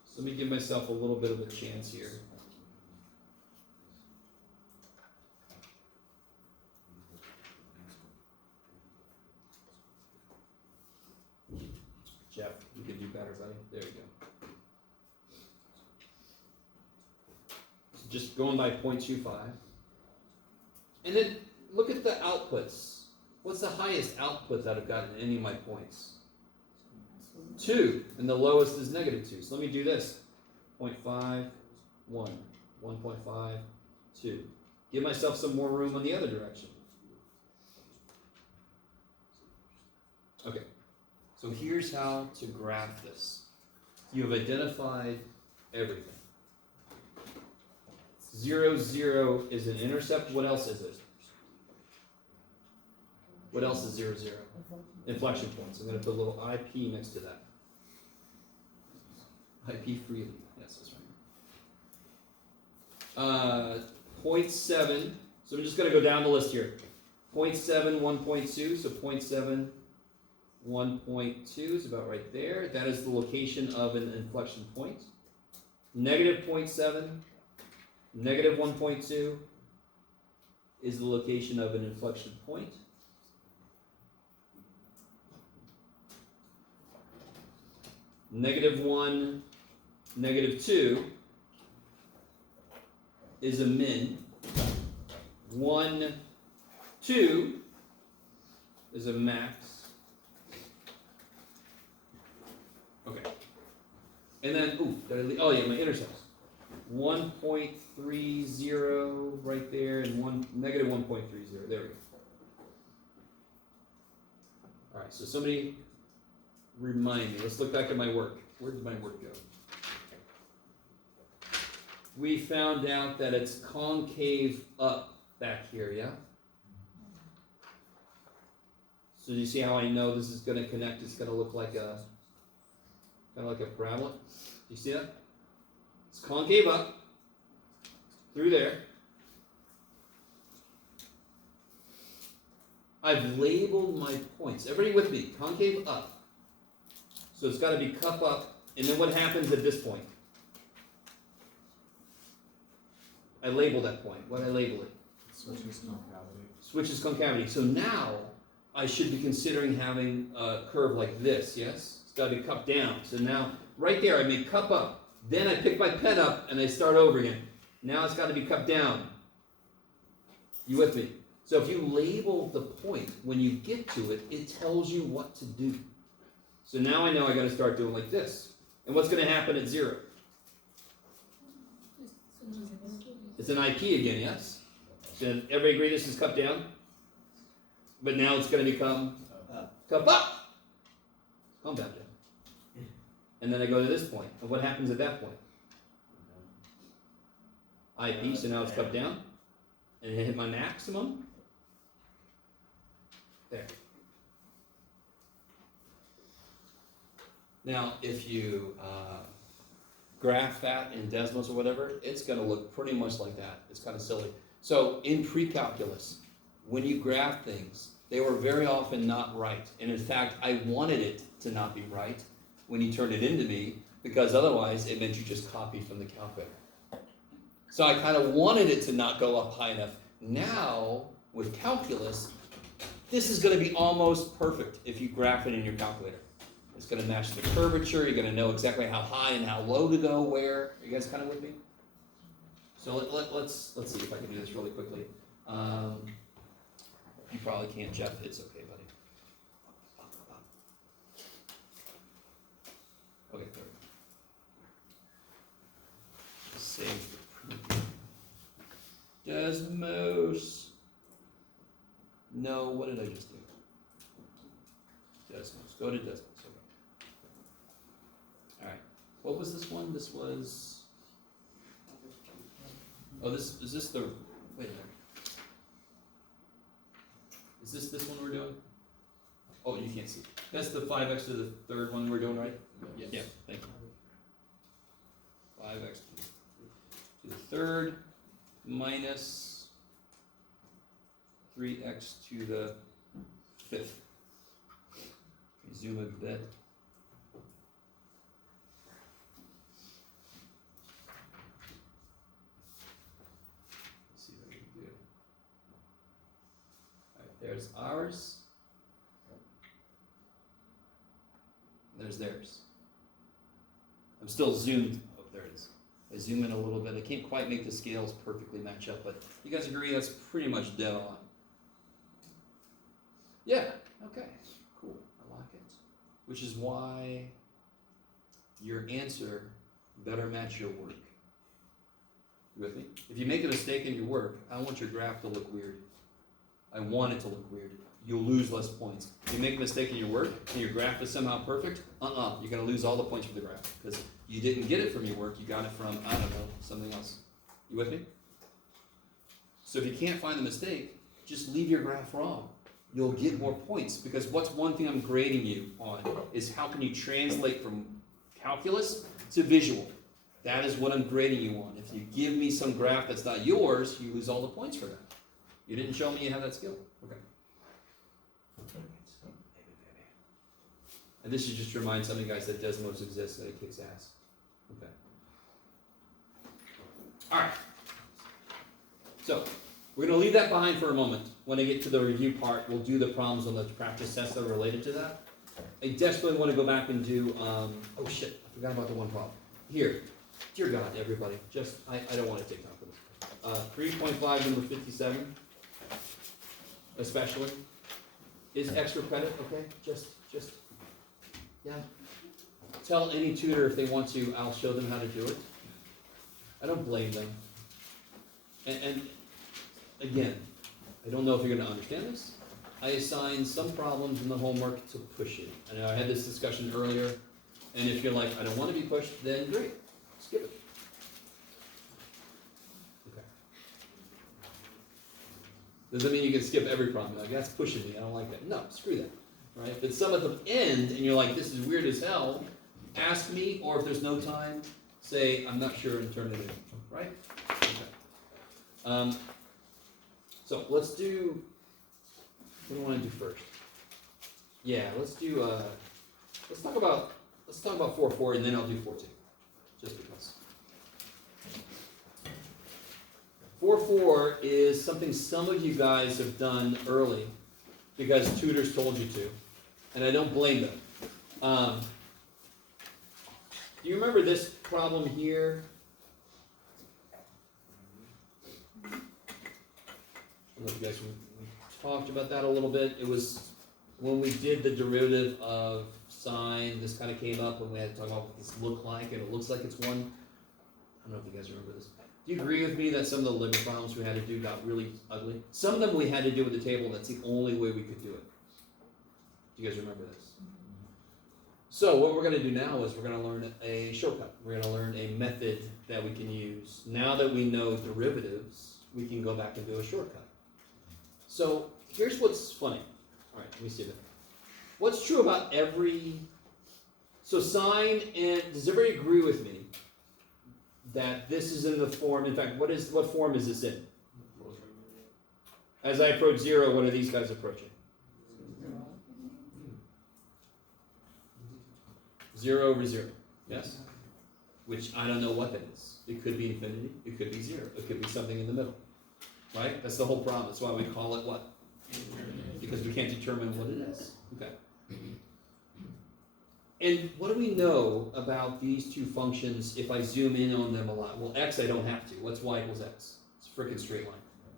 so let me give myself a little bit of a chance here. Jeff, you can do better, buddy. There you go. So just going by 0.25. And then look at the outputs. What's the highest output that I've gotten in any of my points? 2, and the lowest is negative 2. So let me do this. 0.5, 1, 1.5, 2. Give myself some more room on the other direction. Okay. So here's how to graph this. You have identified everything. 0, 0 is an intercept. What else is it? What else is 0, 0? Inflection points. I'm going to put a little IP next to that. IP freely. Yes, that's right. 0.7. So I'm just going to go down the list here. 0.7, 1.2. So 0.7. 1.2 is about right there. That is the location of an inflection point. Negative 0.7, negative 1.2 is the location of an inflection point. Negative 1, negative 2 is a min. 1, 2 is a max. Okay. And then, oh yeah, my intercepts. 1.30 right there and negative 1.30. There we go. Alright, so somebody remind me. Let's look back at my work. Where did my work go? We found out that it's concave up back here, yeah? So do you see how I know this is going to connect? It's going to look like a kind of like a parabola. Do you see that? It's concave up through there. I've labeled my points. Everybody with me? Concave up. So it's got to be cup up. And then what happens at this point? I label that point. What did I label it? Switches concavity. Switches concavity. So now I should be considering having a curve like this, yes? It's got to be cupped down. So now, right there, I make cup up. Then I pick my pen up and I start over again. Now it's got to be cupped down. You with me? So if you label the point, when you get to it, it tells you what to do. So now I know I got to start doing like this. And what's going to happen at 0? It's an IP again, yes? So everybody agree this is cupped down? But now it's going to become cup up. Calm down, Jeff. And then I go to this point. And what happens at that point? IP, so now it's cut down. And hit my maximum. There. Now, if you graph that in Desmos or whatever, it's gonna look pretty much like that. It's kind of silly. So in pre-calculus, when you graph things, they were very often not right. And in fact, I wanted it to not be right when you turned it into me, because otherwise it meant you just copied from the calculator. So I kind of wanted it to not go up high enough. Now, with calculus, this is going to be almost perfect if you graph it in your calculator. It's going to match the curvature. You're going to know exactly how high and how low to go where. Are you guys kind of with me? So let's see if I can do this really quickly. You probably can't, Jeff. It's okay, buddy. Okay, good. Save the preview. Desmos. No, what did I just do? Desmos. Go to Desmos. Okay. All right. What was this one? This was. Oh, this is this the. Wait a minute. Is this one we're doing? Oh, you can't see. That's the 5x to the third one we're doing, right? Yes. Yeah, thank you. 5x to the third minus 3x to the fifth. Zoom a bit. Let's see what we can do. Alright, there's ours. There's theirs. I'm still zoomed. Oh, there it is. I zoom in a little bit. I can't quite make the scales perfectly match up, but you guys agree that's pretty much dead on. Yeah, okay, cool. I like it. Which is why your answer better match your work. You with me? If you make a mistake in your work, I want your graph to look weird. I want it to look weird. You'll lose less points. If you make a mistake in your work and your graph is somehow perfect, you're gonna lose all the points for the graph because you didn't get it from your work, you got it from, I don't know, something else. You with me? So if you can't find the mistake, just leave your graph wrong. You'll get more points because what's one thing I'm grading you on is how can you translate from calculus to visual. That is what I'm grading you on. If you give me some graph that's not yours, you lose all the points for that. You didn't show me you have that skill. Okay. And this is just to remind some of you guys that Desmos exists and it kicks ass. Okay. Alright. So, we're going to leave that behind for a moment. When I get to the review part, we'll do the problems on the practice tests that are related to that. I desperately want to go back and do, oh shit, I forgot about the one problem. Here, dear God, everybody, I don't want to take time for this. 3.5, number 57, especially, is extra credit, okay? Just, yeah. Tell any tutor if they want to, I'll show them how to do it. I don't blame them. And again, I don't know if you're going to understand this. I assign some problems in the homework to push you. I know I had this discussion earlier, and if you're like, I don't want to be pushed, then great, skip it. Okay. Doesn't mean you can skip every problem. You're like, that's pushing me, I don't like that. No, screw that. Right? But some at the end, and you're like, this is weird as hell, ask me, or if there's no time, say, I'm not sure, and turn it in. Right? Okay. So let's do, what do I want to do first? Yeah, let's do, let's talk about 4.4 and then I'll do 4.2, just because. 4.4 is something some of you guys have done early because tutors told you to, and I don't blame them. Do you remember this problem here? I don't know if you guys we talked about that a little bit. It was when we did the derivative of sine, this kind of came up when we had to talk about what this looked like, and it looks like it's one. I don't know if you guys remember this. Do you agree with me that some of the limit problems we had to do got really ugly? Some of them we had to do with the table, that's the only way we could do it. Do you guys remember this? So what we're gonna do now is we're gonna learn a shortcut. We're gonna learn a method that we can use. Now that we know derivatives, we can go back and do a shortcut. So here's what's funny. All right, let me see that. What's true about so sine and, does everybody agree with me that this is in the form, in fact, what form is this in? As I approach 0, what are these guys approaching? 0 over 0, yes? Which I don't know what that is. It could be infinity, it could be 0, it could be something in the middle, right? That's the whole problem. That's why we call it what? Because we can't determine what it is. Okay. And what do we know about these two functions if I zoom in on them a lot? Well, x I don't have to. What's y equals x? It's a freaking straight line.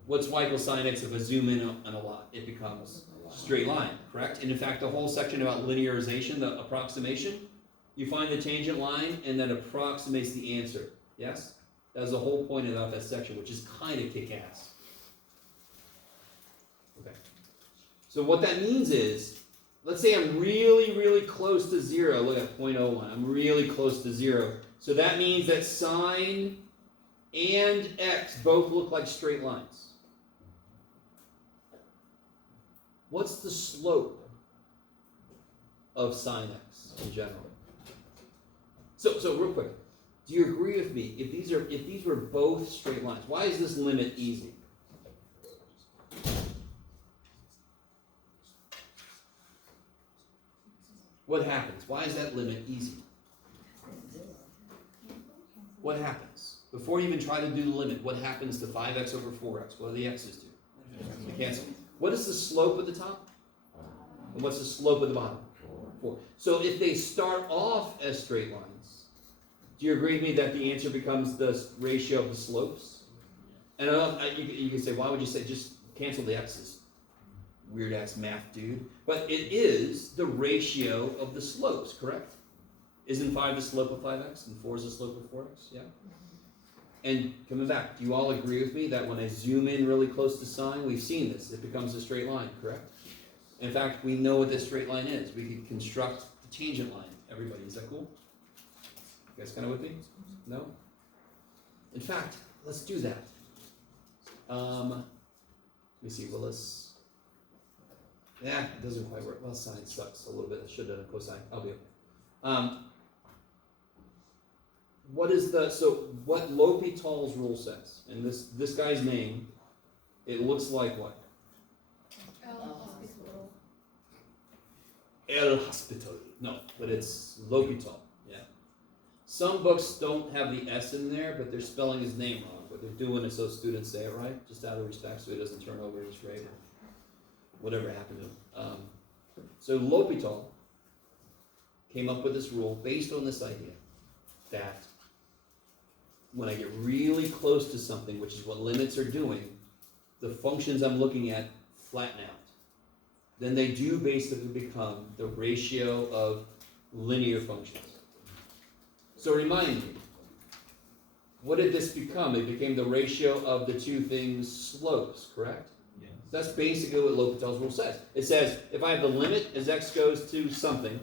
What's y equals sine x if I zoom in on a lot? It becomes straight line, correct? And in fact, the whole section about linearization, the approximation, you find the tangent line and that approximates the answer. Yes? That was the whole point about that section, which is kind of kick-ass. Okay. So what that means is, let's say I'm really, really close to 0. Look at 0.01. I'm really close to 0. So that means that sine and x both look like straight lines. What's the slope of sine x in general? So real quick, do you agree with me? If these were both straight lines, why is this limit easy? What happens? Why is that limit easy? What happens? Before you even try to do the limit, what happens to 5x over 4x? What do the x's do? They cancel. What is the slope at the top? And what's the slope at the bottom? 4. So if they start off as straight lines, do you agree with me that the answer becomes the ratio of the slopes? And you can say, why would you say just cancel the x's? Weird ass math, dude. But it is the ratio of the slopes, correct? Isn't 5 the slope of 5x and 4 is the slope of 4x? Yeah? And coming back, do you all agree with me that when I zoom in really close to sine, we've seen this, it becomes a straight line, correct? In fact, we know what this straight line is. We can construct the tangent line. Everybody, is that cool? You guys kind of with me? No? In fact, let's do that. Let me see, yeah, it doesn't quite work. Well, sine sucks a little bit. I should have done a cosine. I'll be okay. What L'Hopital's rule says, and this guy's name, it looks like what? El Hospital. No, but it's L'Hopital. Yeah. Some books don't have the S in there, but they're spelling his name wrong. But they're doing it so students say it right, just out of respect, so he doesn't turn over his grade or whatever happened to him. So L'Hopital came up with this rule based on this idea that when I get really close to something, which is what limits are doing, the functions I'm looking at flatten out. Then they do basically become the ratio of linear functions. So remind me, what did this become? It became the ratio of the two things' slopes, correct? Yes. That's basically what L'Hopital's rule says. It says, if I have the limit as x goes to something,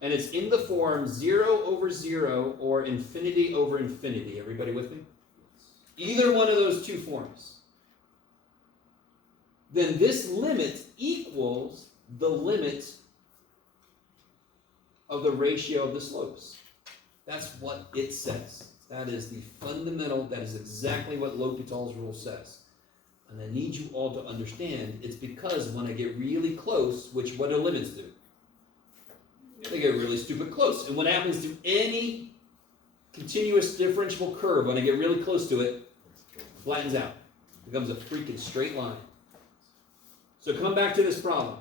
and it's in the form 0 over 0 or infinity over infinity. Everybody with me? Either one of those two forms. Then this limit equals the limit of the ratio of the slopes. That's what it says. That is the fundamental, that is exactly what L'Hopital's rule says. And I need you all to understand, it's because when I get really close, what do limits do? They get really stupid close. And what happens to any continuous differentiable curve, when I get really close to it, flattens out. It becomes a freaking straight line. So come back to this problem.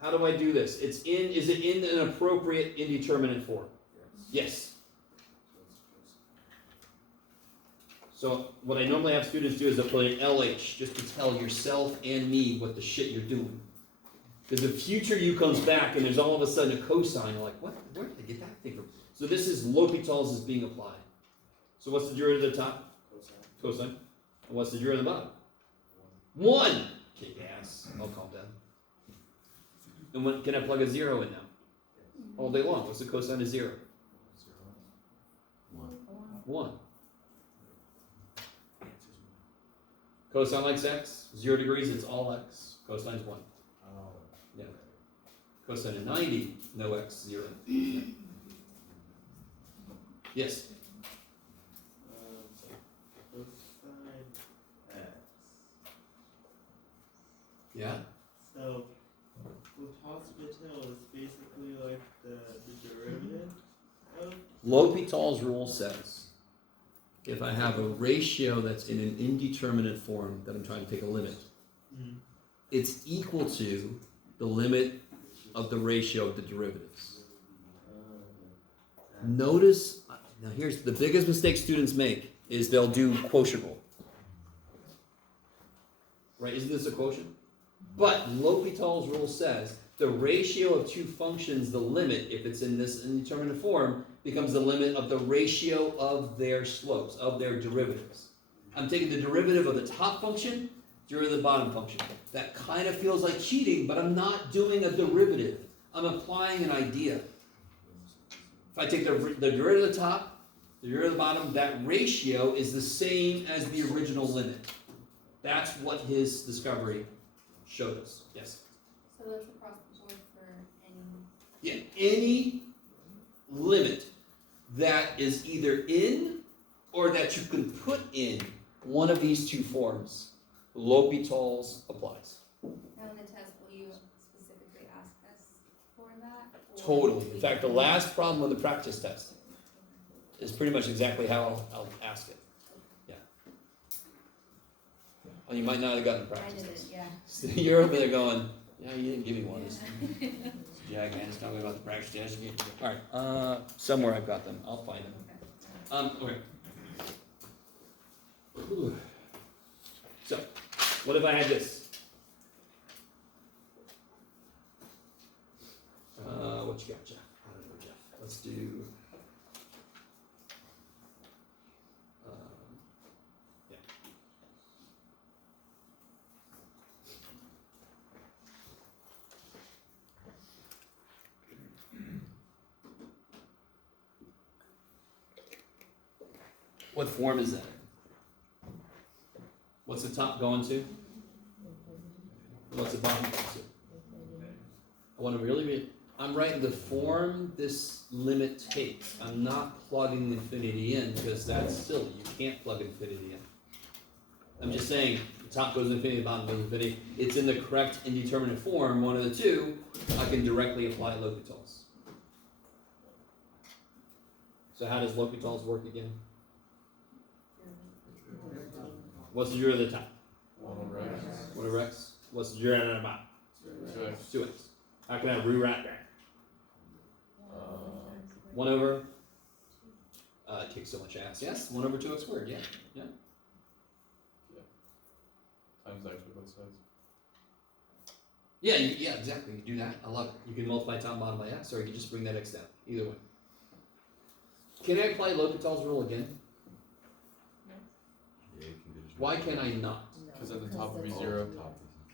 How do I do this? Is it in an appropriate indeterminate form? Yes. So what I normally have students do is they'll put an LH just to tell yourself and me what the shit you're doing. Because the future you comes back and there's all of a sudden a cosine, you're like, what? Where did I get that thing from? So this is L'Hopital's is being applied. So what's the derivative at the top? Cosine. And what's the derivative at the bottom? 1! Kick ass. I'll calm down. And when can I plug a 0 in now? All day long. What's the cosine of 0? 1. Cosine likes x, 0 degrees, it's all x. Cosine's 1. Yeah. Cosine of 90, no x, 0. Yes? Cosine x. Yeah? So, with Hospital is basically like the derivative of. L'Hopital's rule says if I have a ratio that's in an indeterminate form that I'm trying to take a limit, it's equal to the limit of the ratio of the derivatives. Notice, now here's the biggest mistake students make is they'll do quotient rule. Right, isn't this a quotient? But L'Hopital's rule says the ratio of two functions, the limit, if it's in this indeterminate form, becomes the limit of the ratio of their slopes, of their derivatives. I'm taking the derivative of the top function, derivative of the bottom function. That kind of feels like cheating, but I'm not doing a derivative. I'm applying an idea. If I take the derivative of the top, the derivative of the bottom, that ratio is the same as the original limit. That's what his discovery showed us. Yes? So that's across the board for any. Yeah, any limit that is either in or that you can put in one of these two forms, L'Hopital's applies. Now in the test, will you specifically ask us for that? or- Totally. In fact, the last problem of the practice test is pretty much exactly how I'll ask it. Yeah. Well, you might not have gotten a I practice did test. it, yeah. So you're over there going, yeah, you didn't give me one. Jackass, tell me about the practice test. All right, somewhere I've got them. I'll find them. Okay. Whew. So, what if I had this? What you got, Jeff? I don't know, Jeff. Let's do. Yeah. What form is that? What's the top going to? What's the bottom going to? I want to really read. I'm writing the form this limit takes. I'm not plugging infinity in because that's silly. You can't plug infinity in. I'm just saying the top goes infinity, the bottom goes infinity. It's in the correct indeterminate form, one of the two. I can directly apply L'Hopital's. So how does L'Hopital's work again? What's the derivative of the top? 1 over x. What's the derivative of the bottom? 2x. How can I rewrite that? 1 over? It takes so much ass. Yes, 1 over 2x squared. Yeah. Times actually both sides. Yeah, yeah, exactly. You can do that. I love it. You can multiply top and bottom by x, or you can just bring that x down. Either way. Can I apply L'Hopital's rule again? Yeah, you can do just. Why can I not? Because at the top would be 0.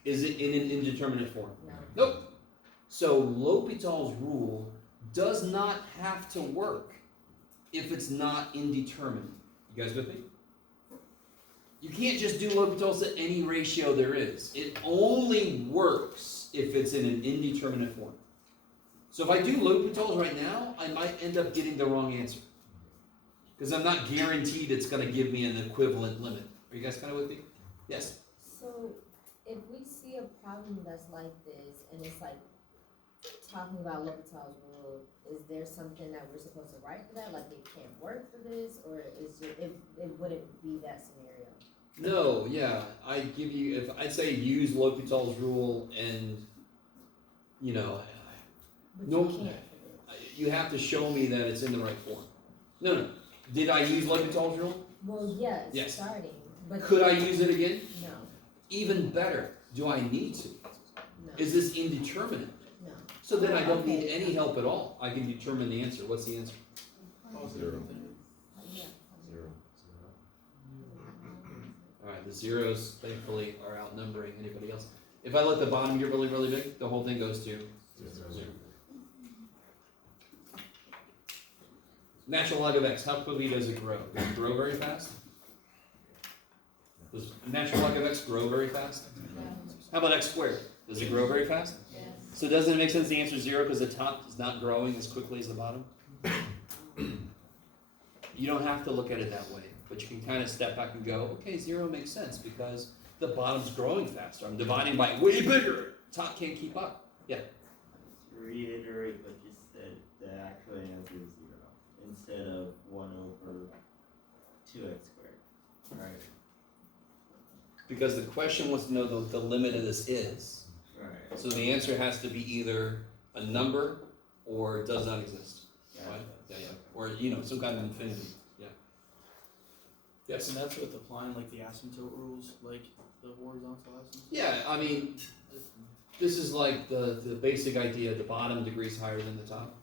Is it in an indeterminate form? No. Nope. So L'Hopital's rule does not have to work if it's not indeterminate. You guys with me? You can't just do L'Hopital's at any ratio there is. It only works if it's in an indeterminate form. So if I do L'Hopital's right now, I might end up getting the wrong answer. Because I'm not guaranteed it's going to give me an equivalent limit. Are you guys kind of with me? Yes? So, if we see a problem that's like this, and it's like talking about L'Hopital's rule, is there something that we're supposed to write for that? Like it can't work for this, or is it wouldn't be that scenario? No, yeah. I give you, if I'd say use L'Hopital's rule and, you know, But No. you can't for this. you have to show me that it's in the right form. No. Did I use L'Hopital's rule? Well, yes, Yes. starting, but. Could I use it again? No, Even better, do I need to? no, Is this indeterminate? no. So then I don't need Okay. any help at all. I can determine the answer. What's the answer? 0. Yeah. 0. Alright, the zeros thankfully are outnumbering anybody else. If I let the bottom get really, really big, the whole thing goes to natural log of x, how quickly does it grow? Does it grow very fast? Does natural log of x grow very fast? How about x squared? Does it grow very fast? Yes. So doesn't it make sense the answer is 0 because the top is not growing as quickly as the bottom? You don't have to look at it that way, but you can kind of step back and go, okay, 0 makes sense because the bottom's growing faster. I'm dividing by way bigger. Top can't keep up. To reiterate what you said, the actual answer is 0 instead of 1 over 2x squared. Right. Because the question wants to know the limit of this is. Right. So the answer has to be either a number or it does not exist. Right? Yeah, yeah. Or, some kind of infinity. Yeah. Yes, and that's with applying like the asymptote rules, like the horizontal asymptote. Yeah, I mean, this is like the basic idea, the bottom degrees higher than the top.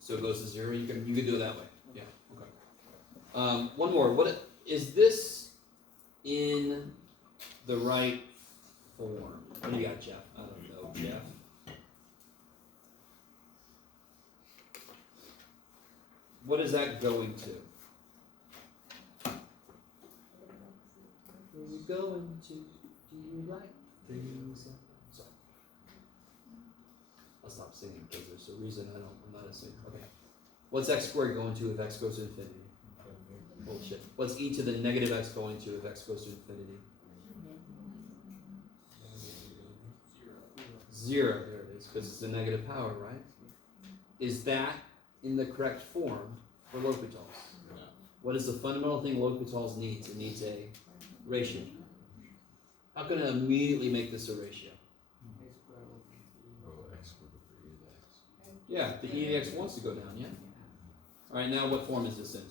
So it goes to 0, you can do it that way. Yeah, okay. One more, what is this in the right form? What do you got, Jeff? I don't know, Jeff. What is that going to? Where are we going to? Do you like things? Sorry. I'll stop singing because there's a reason I'm not a singer. Okay. What's x squared going to if x goes to infinity? Bullshit. What's e to the negative x going to if x goes to infinity? 0. There it is, because it's a negative power, right? Is that in the correct form for L'Hopital's? No. What is the fundamental thing L'Hopital's needs? It needs a ratio. How can I immediately make this a ratio? Oh, x squared over e to the x. Yeah, the e to the x wants to go down, yeah? Alright, now what form is this in?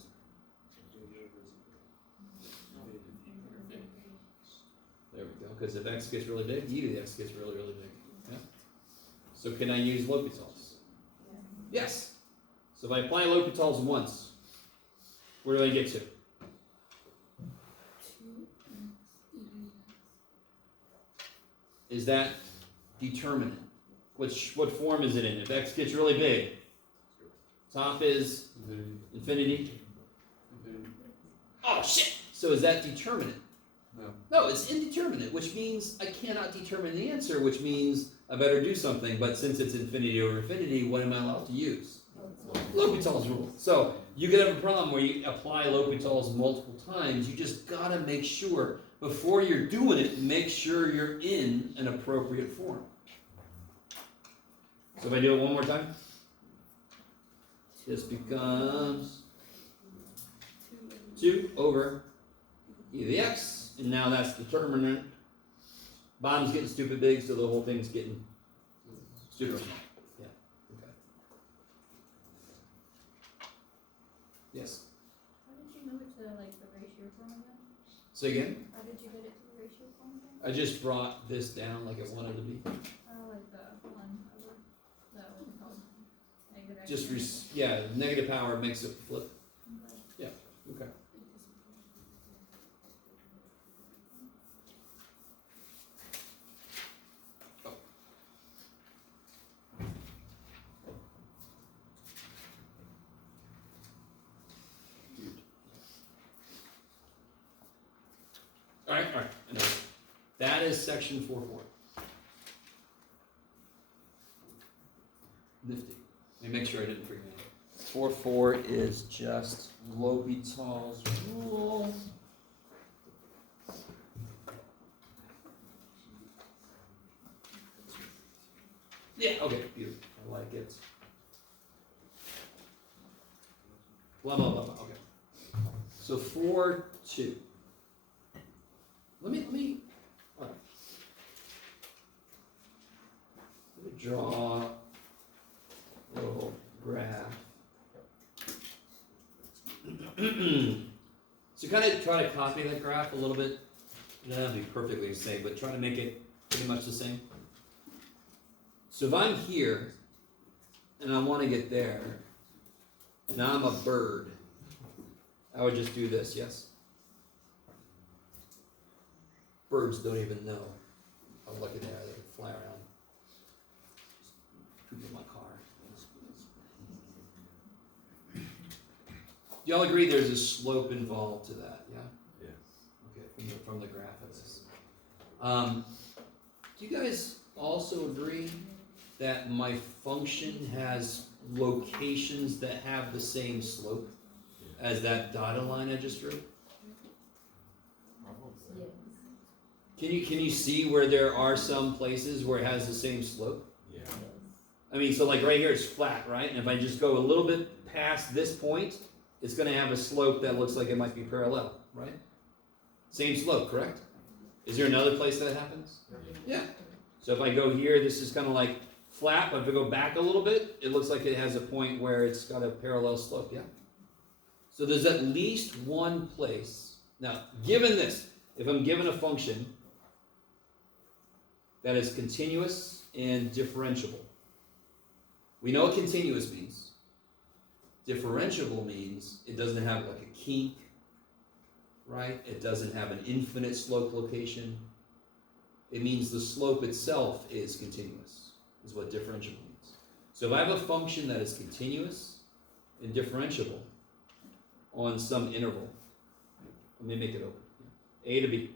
There we go, because if x gets really big, e to the x gets really, really big. Yeah? So can I use L'Hopital's? Yes. So if I apply L'Hopital's once, where do I get to? 2x e to the x. Is that determinant? What form is it in? If x gets really big, top is infinity. Oh shit! So is that determinant? No. No, it's indeterminate, which means I cannot determine the answer, which means I better do something. But since it's infinity over infinity, what am I allowed to use? L'Hopital's rule. So you could have a problem where you apply L'Hopital's multiple times. You just gotta make sure before you're doing it, make sure you're in an appropriate form. So if I do it one more time, this becomes 2 over e to the x, and now that's determinant. Bottom's getting stupid big, so the whole thing's getting stupid small. Yeah. Okay. Yes. How did you know it to the ratio form again? Say again. How did you get it to the ratio form again? I just brought this down like it wanted to be. Like the 1 over, that was called negative x. Just negative power makes it flip. Okay. Okay. All right. Enough. That is section 4.4. Nifty. Let me make sure I didn't forget it. 4.4 is just L'Hopital's rule. Yeah, okay, beautiful. I like it. Blah, blah, blah, blah. Okay. So 4.2. Let me draw a little graph. So kind of try to copy that graph a little bit. It doesn't have to be perfectly the same, but try to make it pretty much the same. So if I'm here and I want to get there, and I'm a bird, I would just do this, yes? Birds don't even know how lucky they are. They can fly around. Poop in my car. y'all agree there's a slope involved to that, yeah? Yes. Okay, from the graph of this. Do you guys also agree that my function has locations that have the same slope as that dotted line I just drew? Yes. Can you see where there are some places where it has the same slope? Yeah. I mean, so like right here it's flat, right? And if I just go a little bit past this point, it's going to have a slope that looks like it might be parallel, right? Same slope, correct? Is there another place that happens? Yeah. So if I go here, this is kind of like flat, but if I go back a little bit, it looks like it has a point where it's got a parallel slope, yeah? So there's at least one place. Now, given this, if I'm given a function that is continuous and differentiable, we know what continuous means. Differentiable means it doesn't have like a kink, right? It doesn't have an infinite slope location. It means the slope itself is continuous, is what differentiable means. So if I have a function that is continuous and differentiable on some interval, let me make it open, a to b,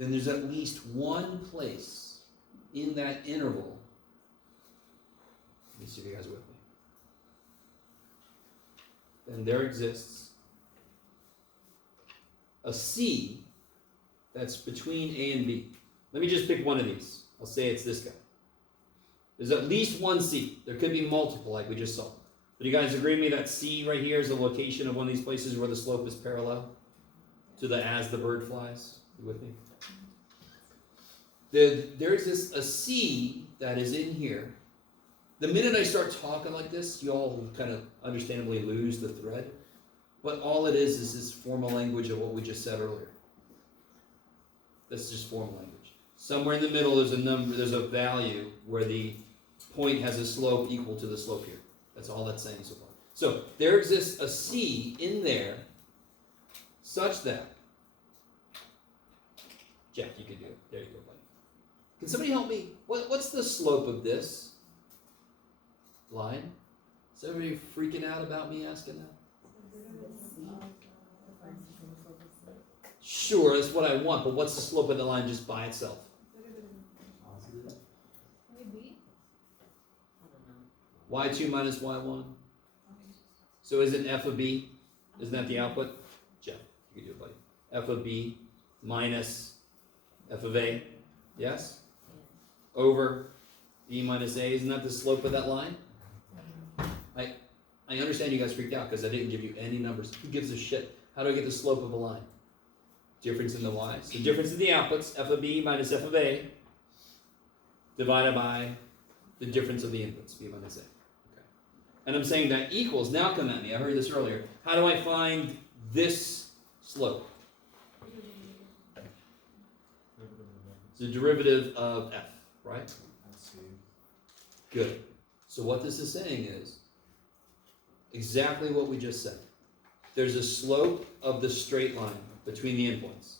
then there's at least one place in that interval. Let me see if you guys are with me. Then there exists a C that's between A and B. Let me just pick one of these. I'll say it's this guy. There's at least one C. There could be multiple like we just saw. But you guys agree with me that C right here is the location of one of these places where the slope is parallel to the as the bird flies? You with me? There exists a C that is in here. The minute I start talking like this, you all kind of understandably lose the thread. But all it is this formal language of what we just said earlier. That's just formal language. Somewhere in the middle there's a number, there's a value where the point has a slope equal to the slope here. That's all that's saying so far. So there exists a C in there such that, Jeff, you can do it. There you go, buddy. Can somebody help me? What's the slope of this line? Is everybody freaking out about me asking that? Sure, that's what I want, but what's the slope of the line just by itself? Maybe. Y2 minus Y1. So is it f of b? Isn't that the output? Jeff, you can do it, buddy. F of b minus f of a. Yes? Over e minus a. Isn't that the slope of that line? I understand you guys freaked out because I didn't give you any numbers. Who gives a shit? How do I get the slope of a line? Difference in the y's. The difference in the outputs, f of b minus f of a, divided by the difference of the inputs, b minus a. Okay. And I'm saying that equals, now come at me, I heard this earlier. How do I find this slope? It's the derivative of f, right? Good. So what this is saying is exactly what we just said. There's a slope of the straight line between the endpoints.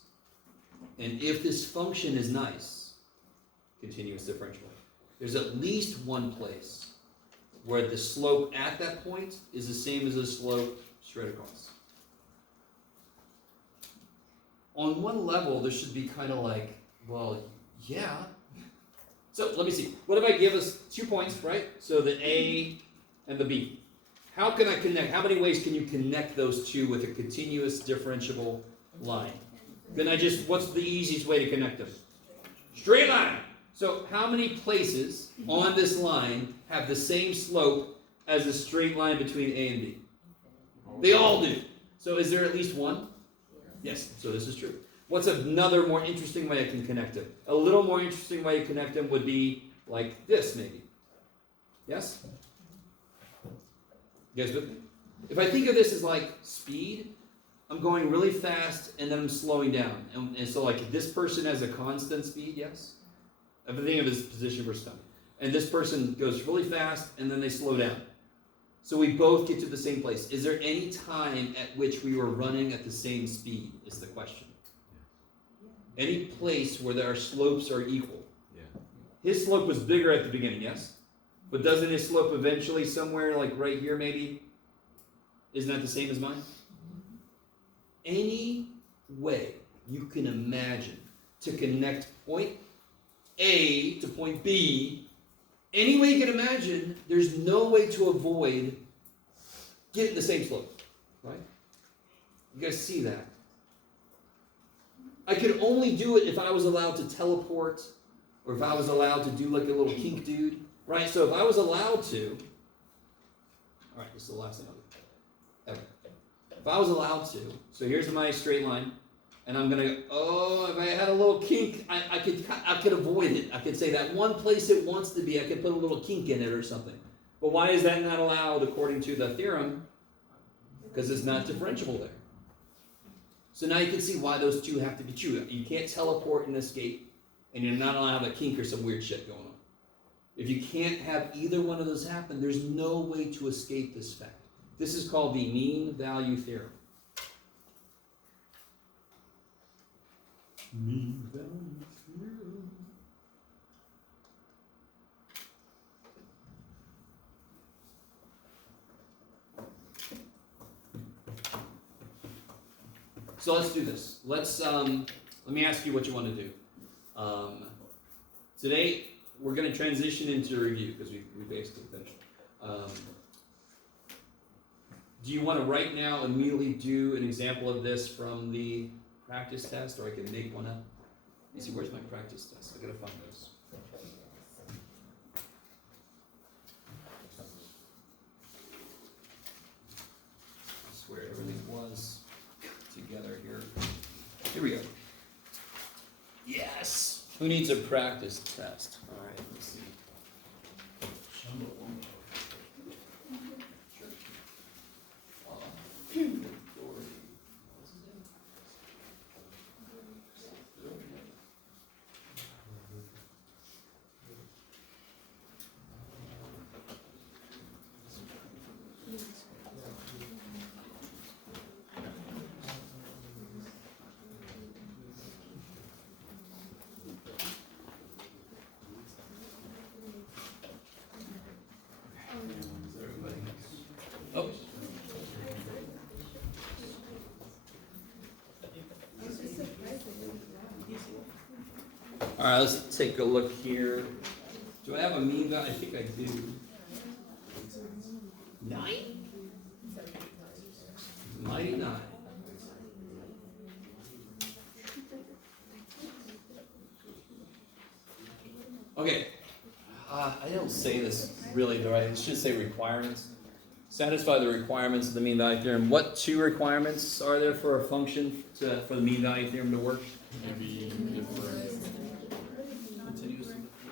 And if this function is nice, continuous differential, there's at least one place where the slope at that point is the same as the slope straight across. On one level, this should be kind of like, well, yeah. So let me see. What if I give us 2 points, right? So the A and the B. How can I connect? How many ways can you connect those two with a continuous differentiable line? Then what's the easiest way to connect them? Straight line. So how many places on this line have the same slope as the straight line between A and B? They all do. So is there at least one? Yes, so this is true. What's another more interesting way I can connect them? A little more interesting way to connect them would be like this, maybe. Yes? You guys with me? If I think of this as like speed, I'm going really fast and then I'm slowing down. And so like this person has a constant speed, yes? I'm thinking of his position versus time. And this person goes really fast and then they slow down. So we both get to the same place. Is there any time at which we were running at the same speed is the question. Any place where our slopes are equal. Yeah. His slope was bigger at the beginning, yes? But doesn't his slope eventually somewhere like right here maybe Isn't that the same as mine? Any way you can imagine to connect point A to point B, any way you can imagine, there's no way to avoid getting the same slope, right? You guys see that? I could only do it if I was allowed to teleport, or if I was allowed to do like a little kink dude, right? So if I was allowed to, all right, this is the last thing I'll do, ever. If I was allowed to, so here's my straight line, and I'm gonna, if I had a little kink, I could avoid it. I could say that one place it wants to be, I could put a little kink in it or something. But why is that not allowed according to the theorem? Because it's not differentiable there. So now you can see why those two have to be true. You can't teleport and escape, and you're not allowed to have a kink or some weird shit going on. If you can't have either one of those happen, there's no way to escape this fact. This is called the mean value theorem. Mean value theorem. So let's do this. Let me ask you what you want to do. Today we're going to transition into review because we basically finished. Do you want to right now immediately do an example of this from the practice test, or I can make one up? Let me see, where's my practice test? I gotta find those. I swear everything was together here. Here we go. Yes! Who needs a practice test? All right, let's see. Oh. All right, let's take a look here. Do I have a mean value? I think I do. 9? Mighty 9. Okay. I don't say this really the right. It should say requirements. Satisfy the requirements of the mean value theorem. What two requirements are there for a function for the mean value theorem to work?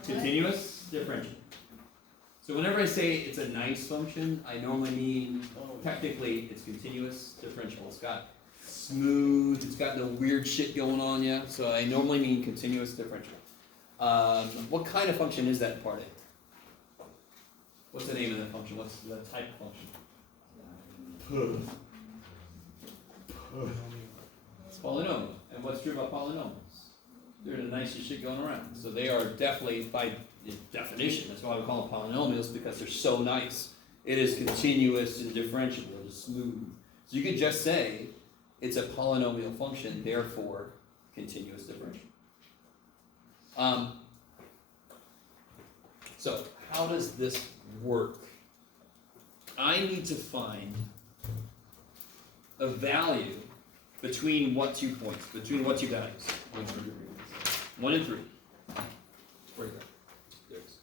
Continuous, differentiable. So whenever I say it's a nice function, I normally mean technically it's continuous, differentiable. It's got smooth, it's got no weird shit going on, yeah. So I normally mean continuous, differentiable. What kind of function is that in part A? What's the name of that function? What's the type of function? It's polynomial. And what's true about polynomials? They're the nicest shit going around. So they are definitely, by definition, that's why we call them polynomials, because they're so nice. It is continuous and differentiable. It is smooth. So you could just say it's a polynomial function, therefore continuous differentiable. So how does this work? I need to find a value between what two points? Between what two values? 1 and 3. Where you go? There it is.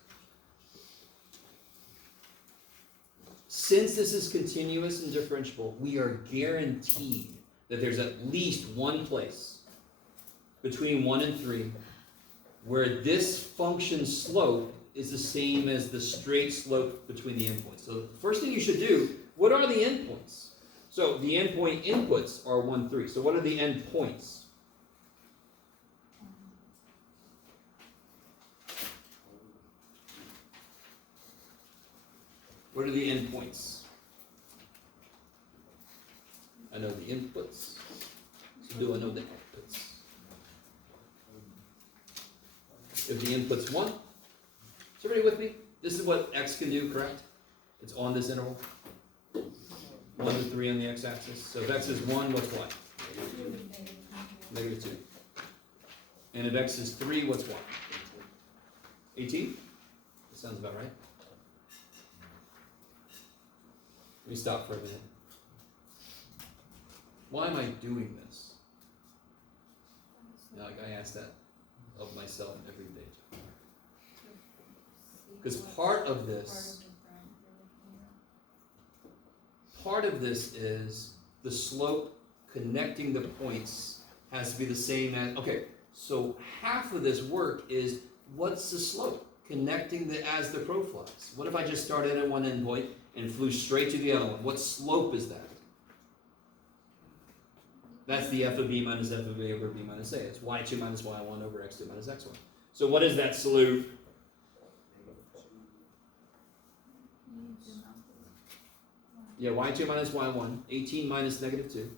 Since this is continuous and differentiable, we are guaranteed that there's at least one place between 1 and 3 where this function's slope is the same as the straight slope between the endpoints. So the first thing you should do, what are the endpoints? So the endpoint inputs are 1, 3. So what are the endpoints? What are the endpoints? I know the inputs. So do I know the outputs? If the input's 1, is everybody with me? This is what x can do, correct? It's on this interval. 1 and 3 on the x-axis. So if x is 1, what's y? Negative 2. And if x is 3, what's y? 18? That sounds about right. Let me stop for a minute. Why am I doing this? Now, like I ask that of myself every day. Because part of this is the slope connecting the points has to be the same as, okay, so half of this work is what's the slope connecting as the crow flies? What if I just started at one endpoint and flew straight to the other one? What slope is that? That's the f of b minus f of a over b minus a. It's y2 minus y1 over x2 minus x1. So what is that slope? Yeah, y2 minus y1, 18 minus negative 2,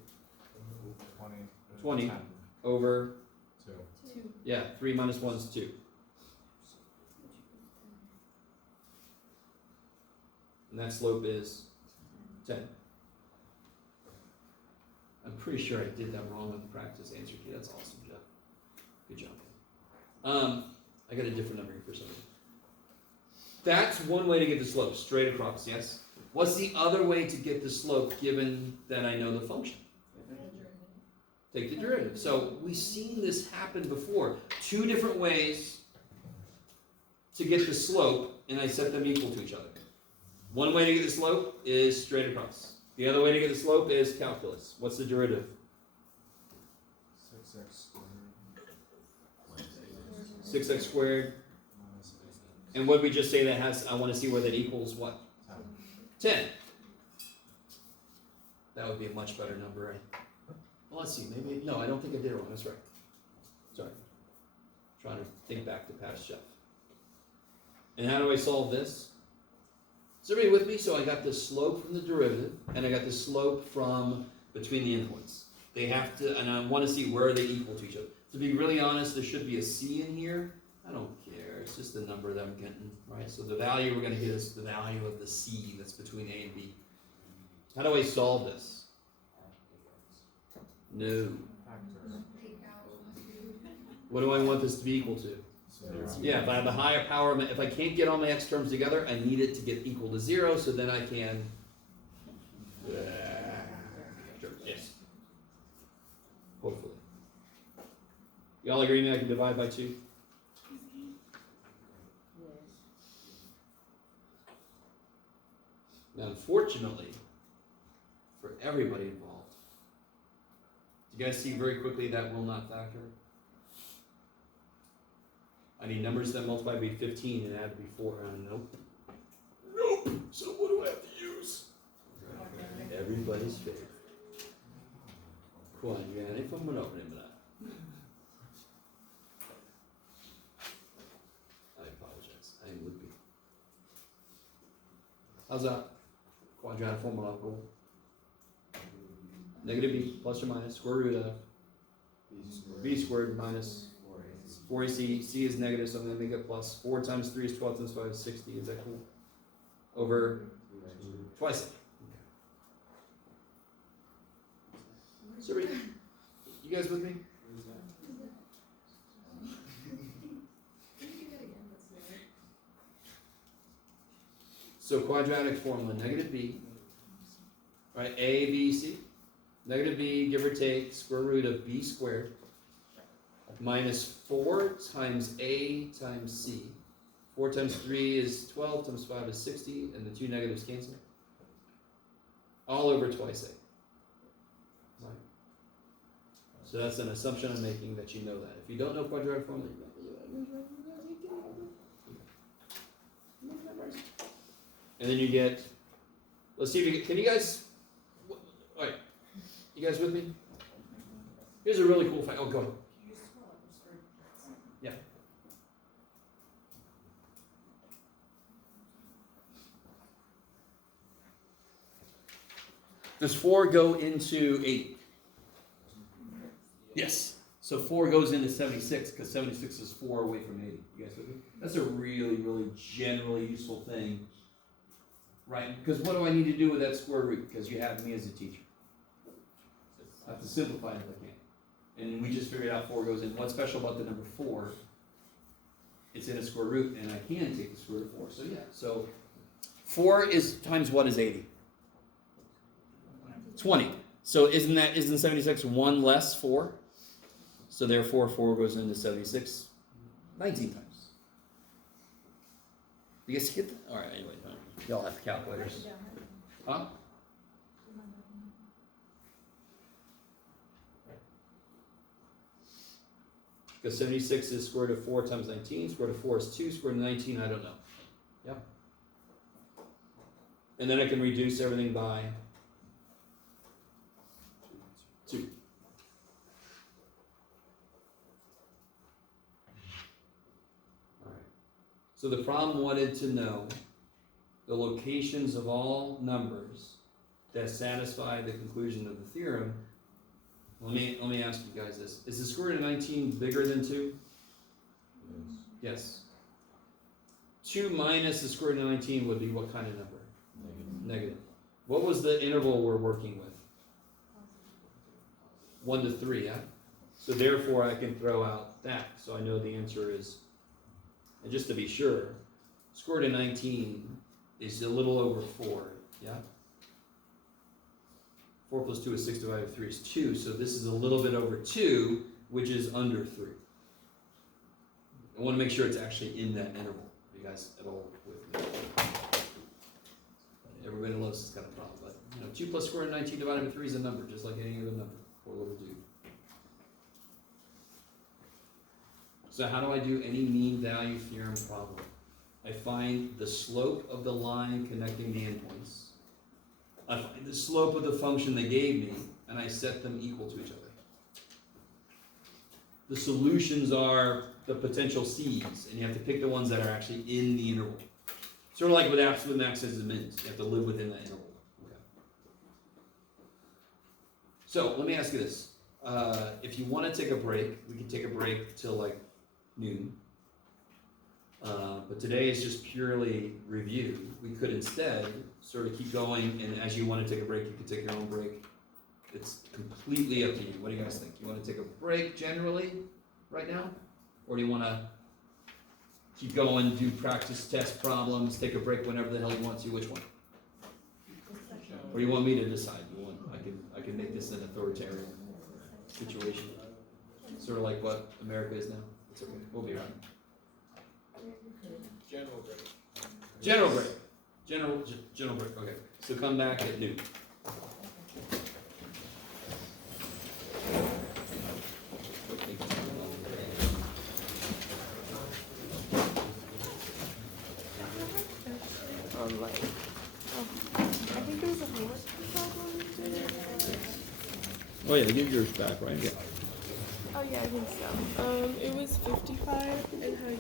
20 over, yeah, 3 minus 1 is 2. And that slope is 10. I'm pretty sure I did that wrong with the practice answer key. That's awesome, Jeff. Good job. I got a different number here for some reason. That's one way to get the slope, straight across, yes? What's the other way to get the slope given that I know the function? Take the derivative. So we've seen this happen before. 2 different ways to get the slope, and I set them equal to each other. One way to get the slope is straight across. The other way to get the slope is calculus. What's the derivative? 6x squared. And what did we just say that has, I want to see where that equals what? 10. That would be a much better number, right? Well, let's see, maybe, no, I don't think I did it wrong, that's right. Sorry. Trying to think back to past Jeff. And how do I solve this? Is everybody with me? So I got the slope from the derivative, and I got the slope from between the endpoints. They have to, and I want to see where they equal to each other. To be really honest, there should be a c in here. I don't care, it's just the number that I'm getting, right? So the value we're going to get is the value of the c that's between a and b. How do I solve this? No. What do I want this to be equal to? Yeah, if I have a higher power, if I can't get all my x terms together, I need it to get equal to 0, so then I can... Sure, yes. Hopefully. Y'all agree me I can divide by 2? Now, unfortunately, for everybody involved, you guys see very quickly that will not factor? I need numbers that multiply to be 15 and add to be 4. Nope. Nope. So what do I have to use? Everybody's favorite. Quadratic formula. I apologize. I am loopy. How's that? Quadratic formula goal. Negative b plus or minus square root of b squared minus 4ac. C is negative, so I'm going to make it plus. 4 times 3 is 12 times 5 is 60. Is that cool? Over twice. So, you guys with me? So quadratic formula, negative b, right? A, b, c. Negative b, give or take, square root of b squared minus 4 times a times c. 4 times 3 is 12 times 5 is 60, and the 2 negatives cancel. All over twice a. Right. So that's an assumption I'm making that you know that. If you don't know quadratic formula, and then you get, let's see if you get, can you guys, alright, you guys with me? Here's a really cool fact. Oh, go ahead. Yeah. Does 4 go into 8? Yes. So 4 goes into 76 because 76 is 4 away from 80. You guys with me? That's a really, really generally useful thing right? Because what do I need to do with that square root? Because you have me as a teacher. I have to simplify it if I can. And we just figured out 4 goes in. What's special about the number 4? It's in a square root, and I can take the square root of 4. So yeah, so 4 is times what is 80? 20. So isn't 76 1 less 4? So therefore 4 goes into 76 19 times. You guys get that? Alright, anyway, y'all have calculators. Huh? Because 76 is square root of 4 times 19, square root of 4 is 2, square root of 19, I don't know. Yep. And then I can reduce everything by 2. Alright. So the problem wanted to know the locations of all numbers that satisfy the conclusion of the theorem. Let me ask you guys this. Is the square root of 19 bigger than 2? Yes. 2 minus the square root of 19 would be what kind of number? Negative. What was the interval we're working with? 1 to 3, yeah? So therefore I can throw out that. So I know the answer is, and just to be sure, square root of 19 is a little over 4, yeah? 4 plus 2 is 6 divided by 3 is 2, so this is a little bit over 2, which is under 3. I want to make sure it's actually in that interval. Are you guys at all with me? Everybody loves this kind of problem, but 2 plus square root of 19 divided by 3 is a number, just like any other number. Poor little dude. So how do I do any mean value theorem problem? I find the slope of the line connecting the endpoints. I find the slope of the function they gave me, and I set them equal to each other. The solutions are the potential C's, and you have to pick the ones that are actually in the interval. Sort of like with absolute maxes and mins, you have to live within that interval. Okay. So let me ask you this: if you want to take a break, we can take a break till like noon. But today is just purely review. We could instead sort of keep going, and as you want to take a break, you can take your own break. It's completely up to you. What do you guys think? You want to take a break generally right now? Or do you want to keep going, do practice test problems, take a break whenever the hell you want to? Which one? Or you want me to decide? I can make this an authoritarian situation. Sort of like what America is now. It's okay. We'll be around. General break. General break. General break. Okay. So come back at noon. Online. Oh, I think there was a homework problem today. Oh yeah, give yours back, right? Yeah. Oh yeah, I think so. It was 55 and how you